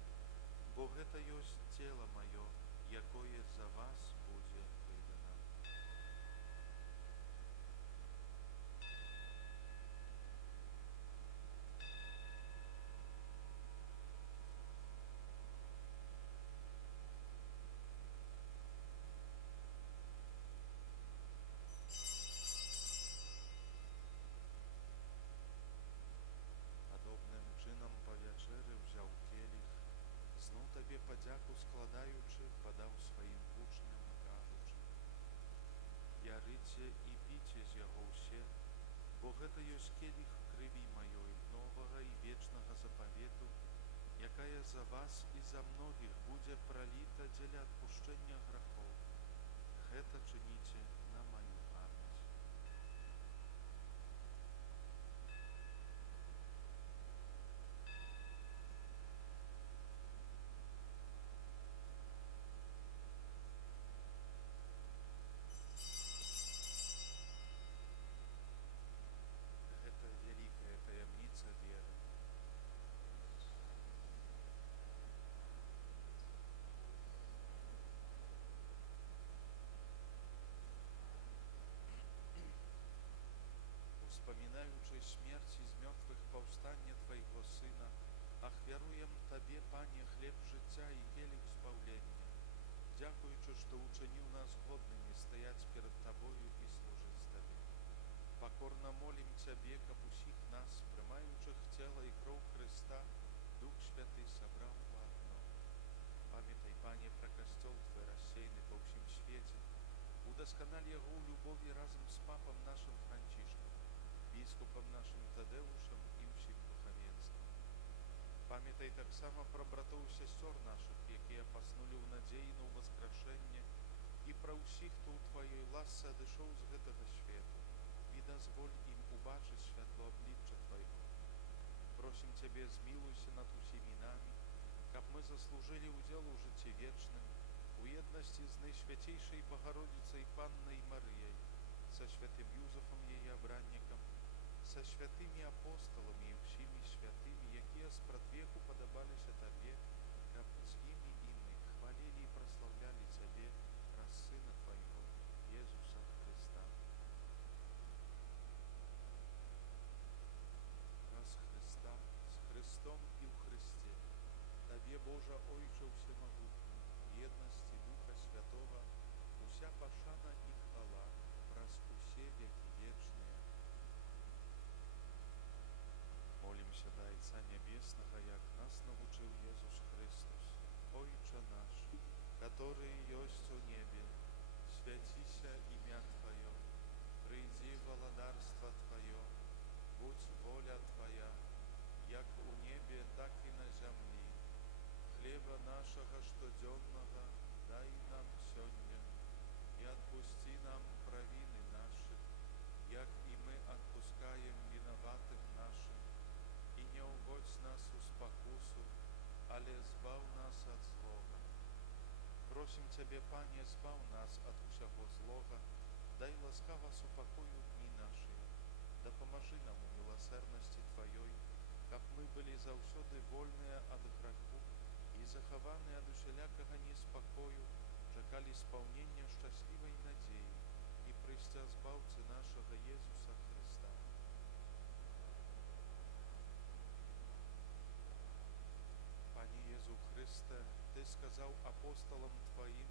бо гэта ёсць цела маё, якое за вас будзе выдана». Падобным чынам па вячэры ўзяў келіх, зноў Табе падзяку складаючы, падаў сваім вучням, кажучы: «Бярыце і піце з яго ўсе, бо гэта ёсць келіх крыві маёй, новага і вечнага запавету, якая за вас і за многіх будзе праліта дзеля адпушчэння грахоў. Гэта чыніце на маю памяць». Гэта вялікая таямніца веры. Успамінаючы смерць і з мёртвых паўстання Твайго Сына, ахвяруем Табе, Пане, хлеб жыцця і келіх збаўлення, дзякуючы, што учыніў нас годнымі стаяць перад Табою і служыць Табе. Пакорна молім Цябе, каб усіх нас, прымаючых цела і кроў Христа, Дух Святы сабраў у адно. Памятай, Пане, пра касцёл Твой рассеяны па ўсім свеце, удасканаль яго ў любові разам з папам нашым Францішкам, біскупам нашым Тадеушам і ўсім духавенствам. Памятай таксама пра братоў і сясцёр нашых, якія паснулі ў надзеі на ўваскрашэнне, і пра ўсіх, хто ў Тваёй ласцы адышоў з гэтага свету, і дазволь ім убачыць святло аблічча Твайго. Просім Цябе, змілуйся над усімі намі, каб мы заслужылі ўдзел у жыцці вечным, у єднасці з Найсвяцейшай Богородицей Паннай Марыяй, са святым Юзефам яе абраннікам, са святымі апосталамі і ўсімі святымі, якія спрадвеку падабаліся Табе, каб з імі і мы хвалілі і праслаўлялі Цябе праз Сына Твайго, Езуса Христа. Праз Христа, з Христом і ў Христе, Табе, Божа, Ойче всемогутний, в єдності Духа Святого, уся пошана і хвала праз усе веки вечные. Помолимся до Отца Небесного, як нас научил Иисус Христос. Отче наш, который есть у небе, святися имя Твое, приди володарство Твое, будь воля Твоя, як у небе, так и на земле. Хлеба нашего штоденного дай нам сегодня, и отпусти нам провины наши, як и мы отпускаем виноватым нашим, и не уводь нас в спокусу, але збав нас от злого. Просим Тебе, Пане, збав нас от всего злого, дай ласкаво супокою дни наши, да поможи нам у милосердности Твоей, как мы были завсёды вольные от греху и захованные от усялякого неспокою, чекали исполнения счастливой надеи и престя Збавцы нашего Иисуса Христа. Пане Иисус Христе, Ты сказал апостолам Твоим: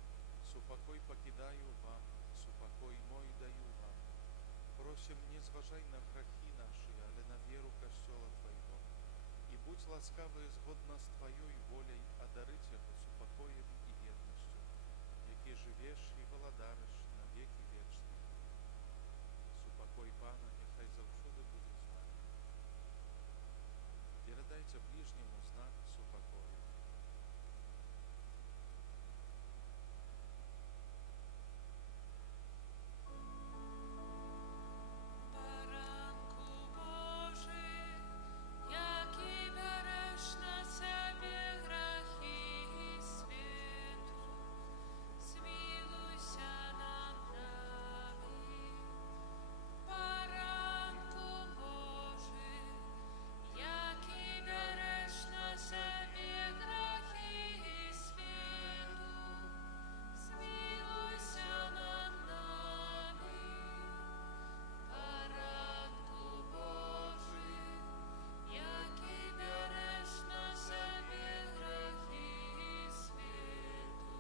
«Супокой покидаю вам, супокой мой даю вам». Просим, не зважай на грехи наши, але на веру Костела Твоего, и будь ласкавый згодно с Твоей волей одарить его супокоем и верностью, яки живешь и володариш на веки вечные. Супокой Пана нехай завсюду буде з вами. Передайте ближнему знак супокою. Baranku Boży, jaki beresz na себе грехи світу, змилуйся над нами. Baranku Boży, jaki beresz na себе грехи світу, змилуйся над нами. Baranku Boży, jaki beresz na себе грехи світу,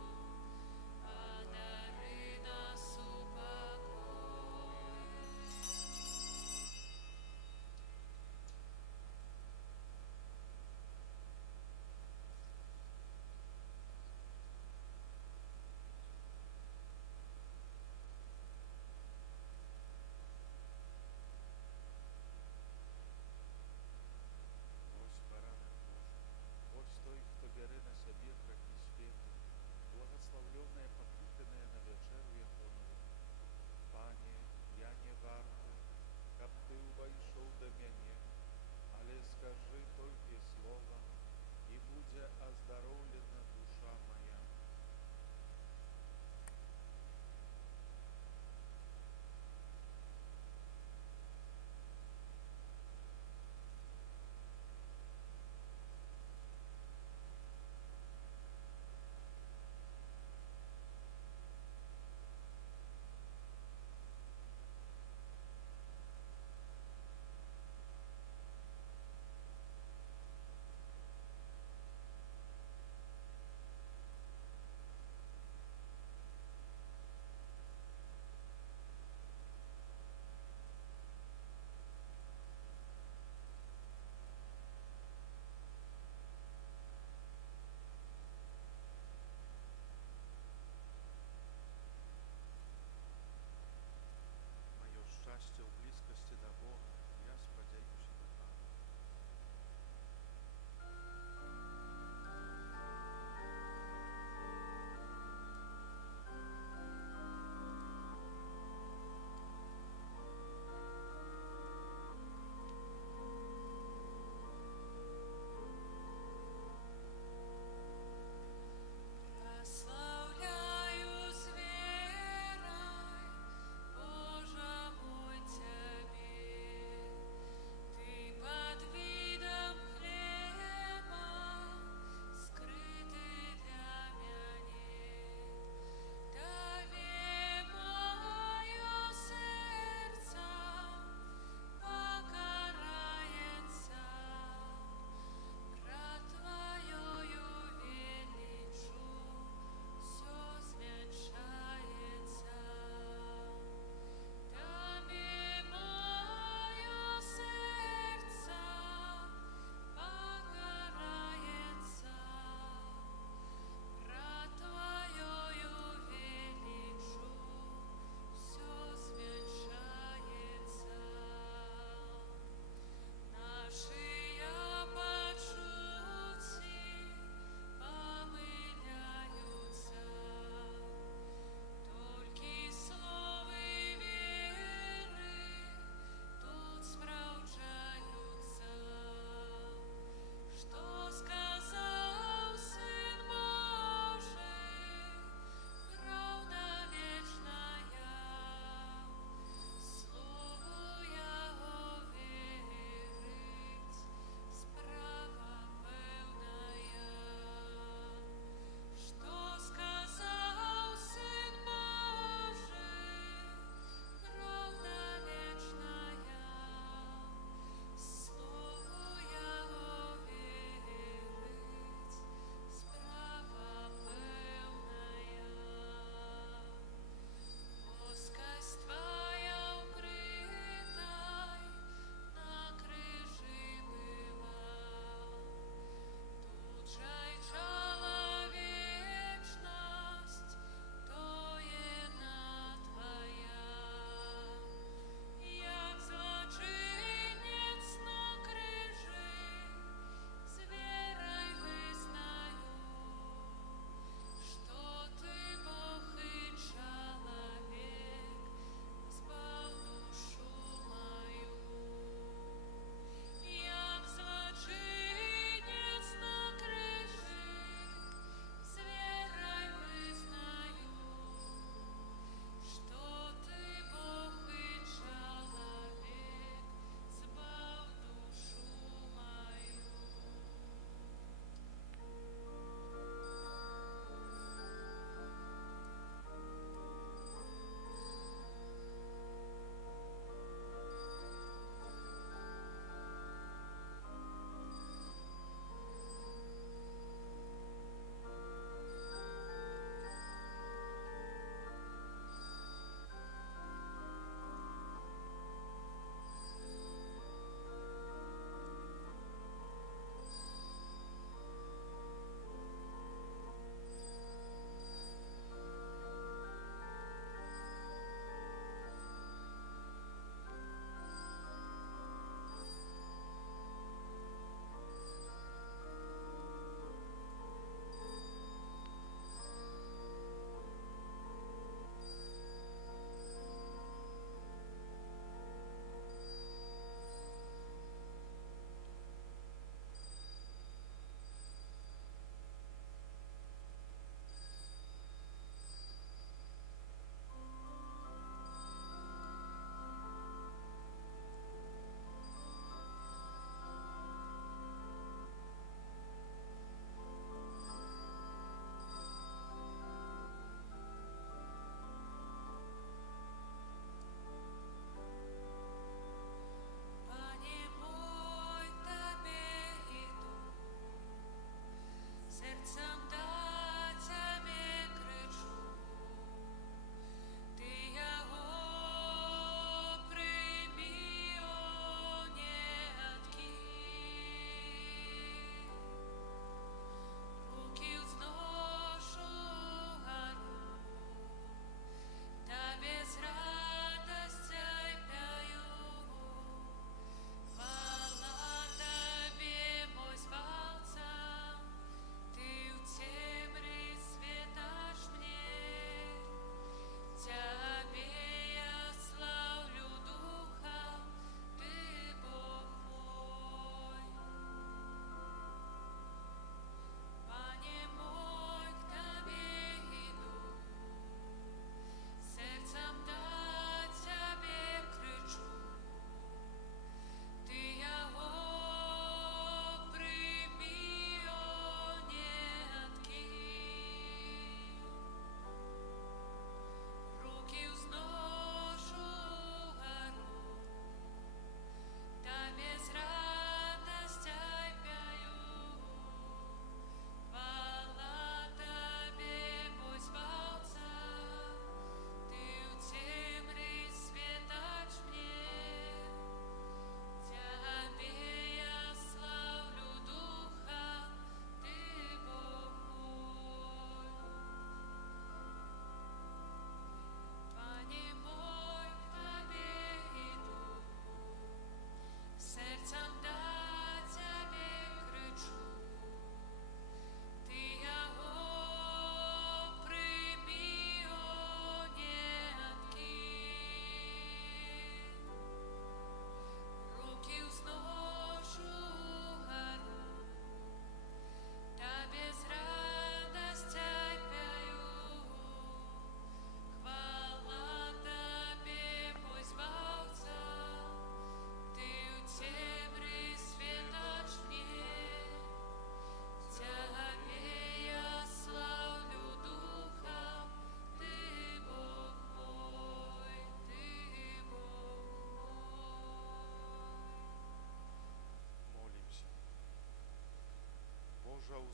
одари нас упокоєм. Ось баранок Божий, ось той, кто бере на себе грехи света, благословленное, покупленное на вечеру Яхонову. Пане, я не варты, каб Ты увайшов до мяне, але скажи только слово, и буде оздоровлена душа моя.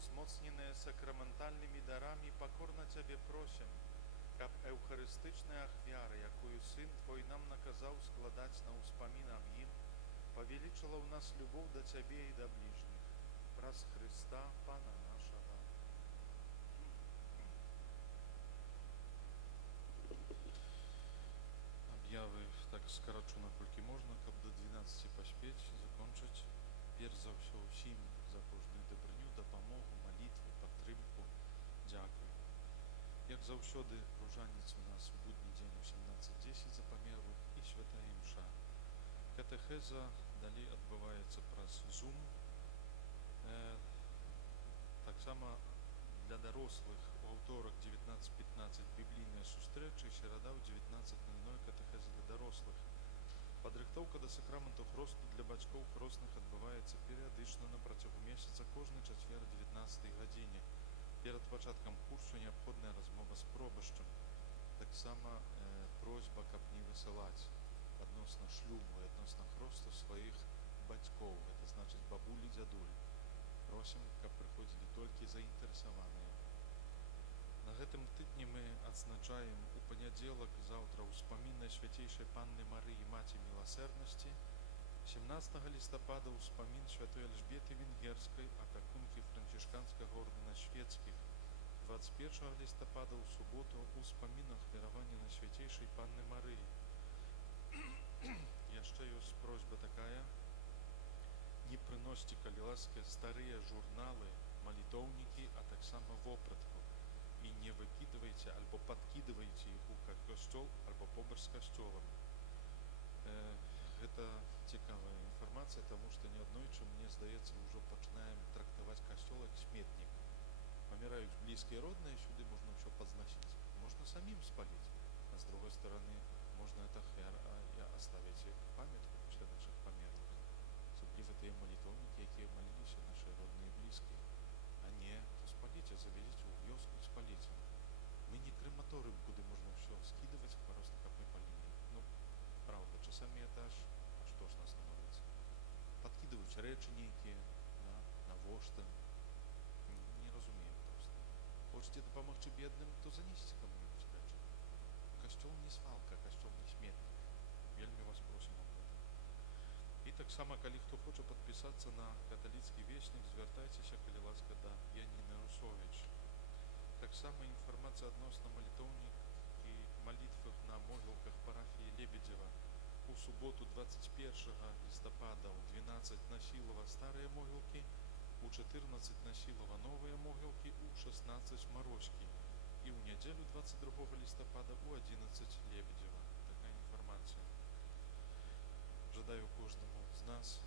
узмоцненные сакраментальными дарами, покорно Тебе просим, каб эўхарыстычная ахвяра, якую Сын Твой нам наказаў складаць на ўспамін аб ім, павелічыла ў нас любоў да Цябе і да бліжніх. Праз Христа, Пана нашага. Аб'явы так скарачу, наколькі можна, каб до 12 паспець закончыць. Перш за ўсё ўсім за кожную дабрыню, дапамогу, малітву, падтрымку. Дзякуй. Як заўсёды, ружаніца у нас у будні дзень у 17:10 за памерлых і святая імша. Катэхеза далей адбываецца праз Zoom. Таксама для дарослых у аўторак 19:15 біблійныя сустрэчы, серада ў 19:00 катэхеза для дарослых. Падрыхтоўка да сакраменту хросту для бацькоў хросных адбываецца перыядычна на працягу месяца кожны чацвер 19 гадзіне. Перад пачаткам курсу неабходная размова з пробашчам. Таксама просьба, каб не высылаць адносна шлюбу і адносна хросту сваіх бацькоў, гэта значыць бабулі, дзядуль. Просім, каб прыходзілі толькі заінтарэсаваныя. На гэтым тыдні мы адзначаем у панядзелак заўтра ўспамін Найсвяцейшай Панны Марыі, Маці міласэрнасці. 17 лістапада ўспамін святой Эльжбеты Венгерскай, апякункі францішканскага ордэна шведскіх. 21 лістапада ў суботу ўспамін ахвяравання Найсвяцейшай Панны Марыі. Яшчэ ёсць просьба такая: не прыносьце, калі ласка, старыя журналы, малітоўнікі, а таксама вопратку, і не выкідвайце альбо падкідвайце іх у касцёл альбо побач з касцёлам. Гэта цікавая інфармацыя, таму што неаднойчы, мне здаецца, ўжо пачынаем трактаваць касцёл як сметнік. Паміраюць блізкія родныя, сюды можна ўсё падзнасіць. Можна самім спаліць, а з другой стороны, можна это оставить як памятку пасля нашых памерлых. Асабліва тыя малітоўнікі, якія маліліся, нашы родныя і блізкія. А не, то спаліце, завезіце ў вёску і спаліце. Мы не крематорыум, куды можна ўсё скидываць, просто каб мы палілі. Ну, правда, часамі это аж штошна становіцца. Падкідваюць рэчы нейкія, да, навошта. Не разумеем проста. Хочаце дапамагчы бедным, то занесіце каму-нибудь рэчы. Касцёл не свалка, касцёл не сметнік. Вельмі вас просім об этом. І таксама, калі хто хоча падпісацца на каталіцкі веснік, звяртайцеся, калі ласка, да Яніны Русовіч. Таксама інфармацыя адносна малітоўнік і малітвах на могілках парафіі Лебедзева. У суботу 21 лістапада ў 12 на Сілава старыя могілкі, у 14 на Сілава новыя могілкі, у 16 Марозькі. І ў нядзелю 22 лістапада у 11 Лебедзева. Такая інфармацыя. Жадаю кожнаму з нас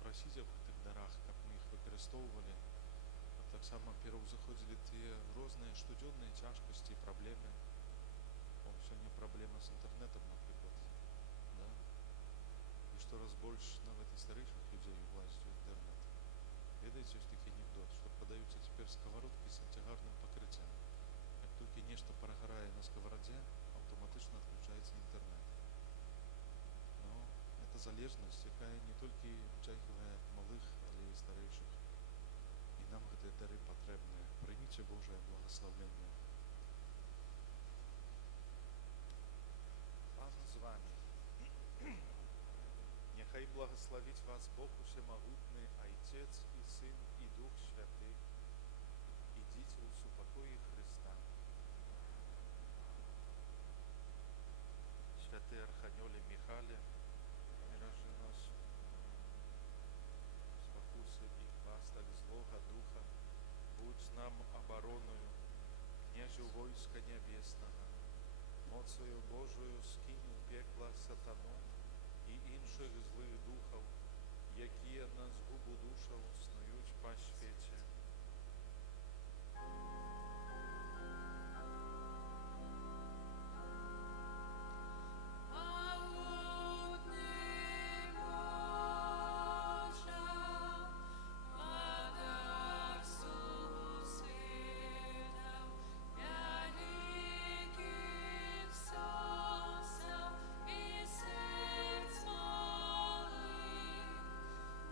прасіць аб гэтых дарах, каб мы іх выкарыстоўвалі. Таксама пераўзаходзілі тыя розныя штодзённыя цяжкасці і праблемы. Сёння праблема з інтэрнэтам, напрыклад. Да? І штораз больш нават і старэйшых людзей улазіць у інтэрнэт. Ведаеце, ёсць такі анекдот, што падаюцца цяпер сковородкі з антигарным пакрыццем. Як толькі нешта прагарае на сковорадзе, аўтаматычна адключаецца інтэрнэт. Но это залежнасць, якая не толькі уцягвае малых, але і старэйшых. І нам гэтыя дары патрэбныя. Прыміце Божае благаслаўленне. Пан з вами. Няхай благословить вас Бог Усемогутный, Отец и Сын и Дух Святый. Идите в супокое Христа. Святый Архангеле Михале, миражи нас, спокусы и пастырь злого духа, будь нам обороною, князю войска небесного, моцою Божою скинь у пекла сатану і інших злих духов, які на згубу душаў снують по світі.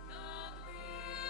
Над Білою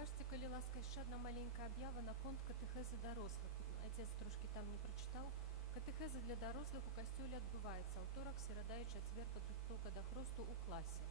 Бачите, калі ласка, ще одна маленька об'ява на фонд катехези дорослих. Отець трошки там не прочитав. Катехези для дорослих у костюлі відбувається вівторок, середа і четвер підготовка до хресту у класі.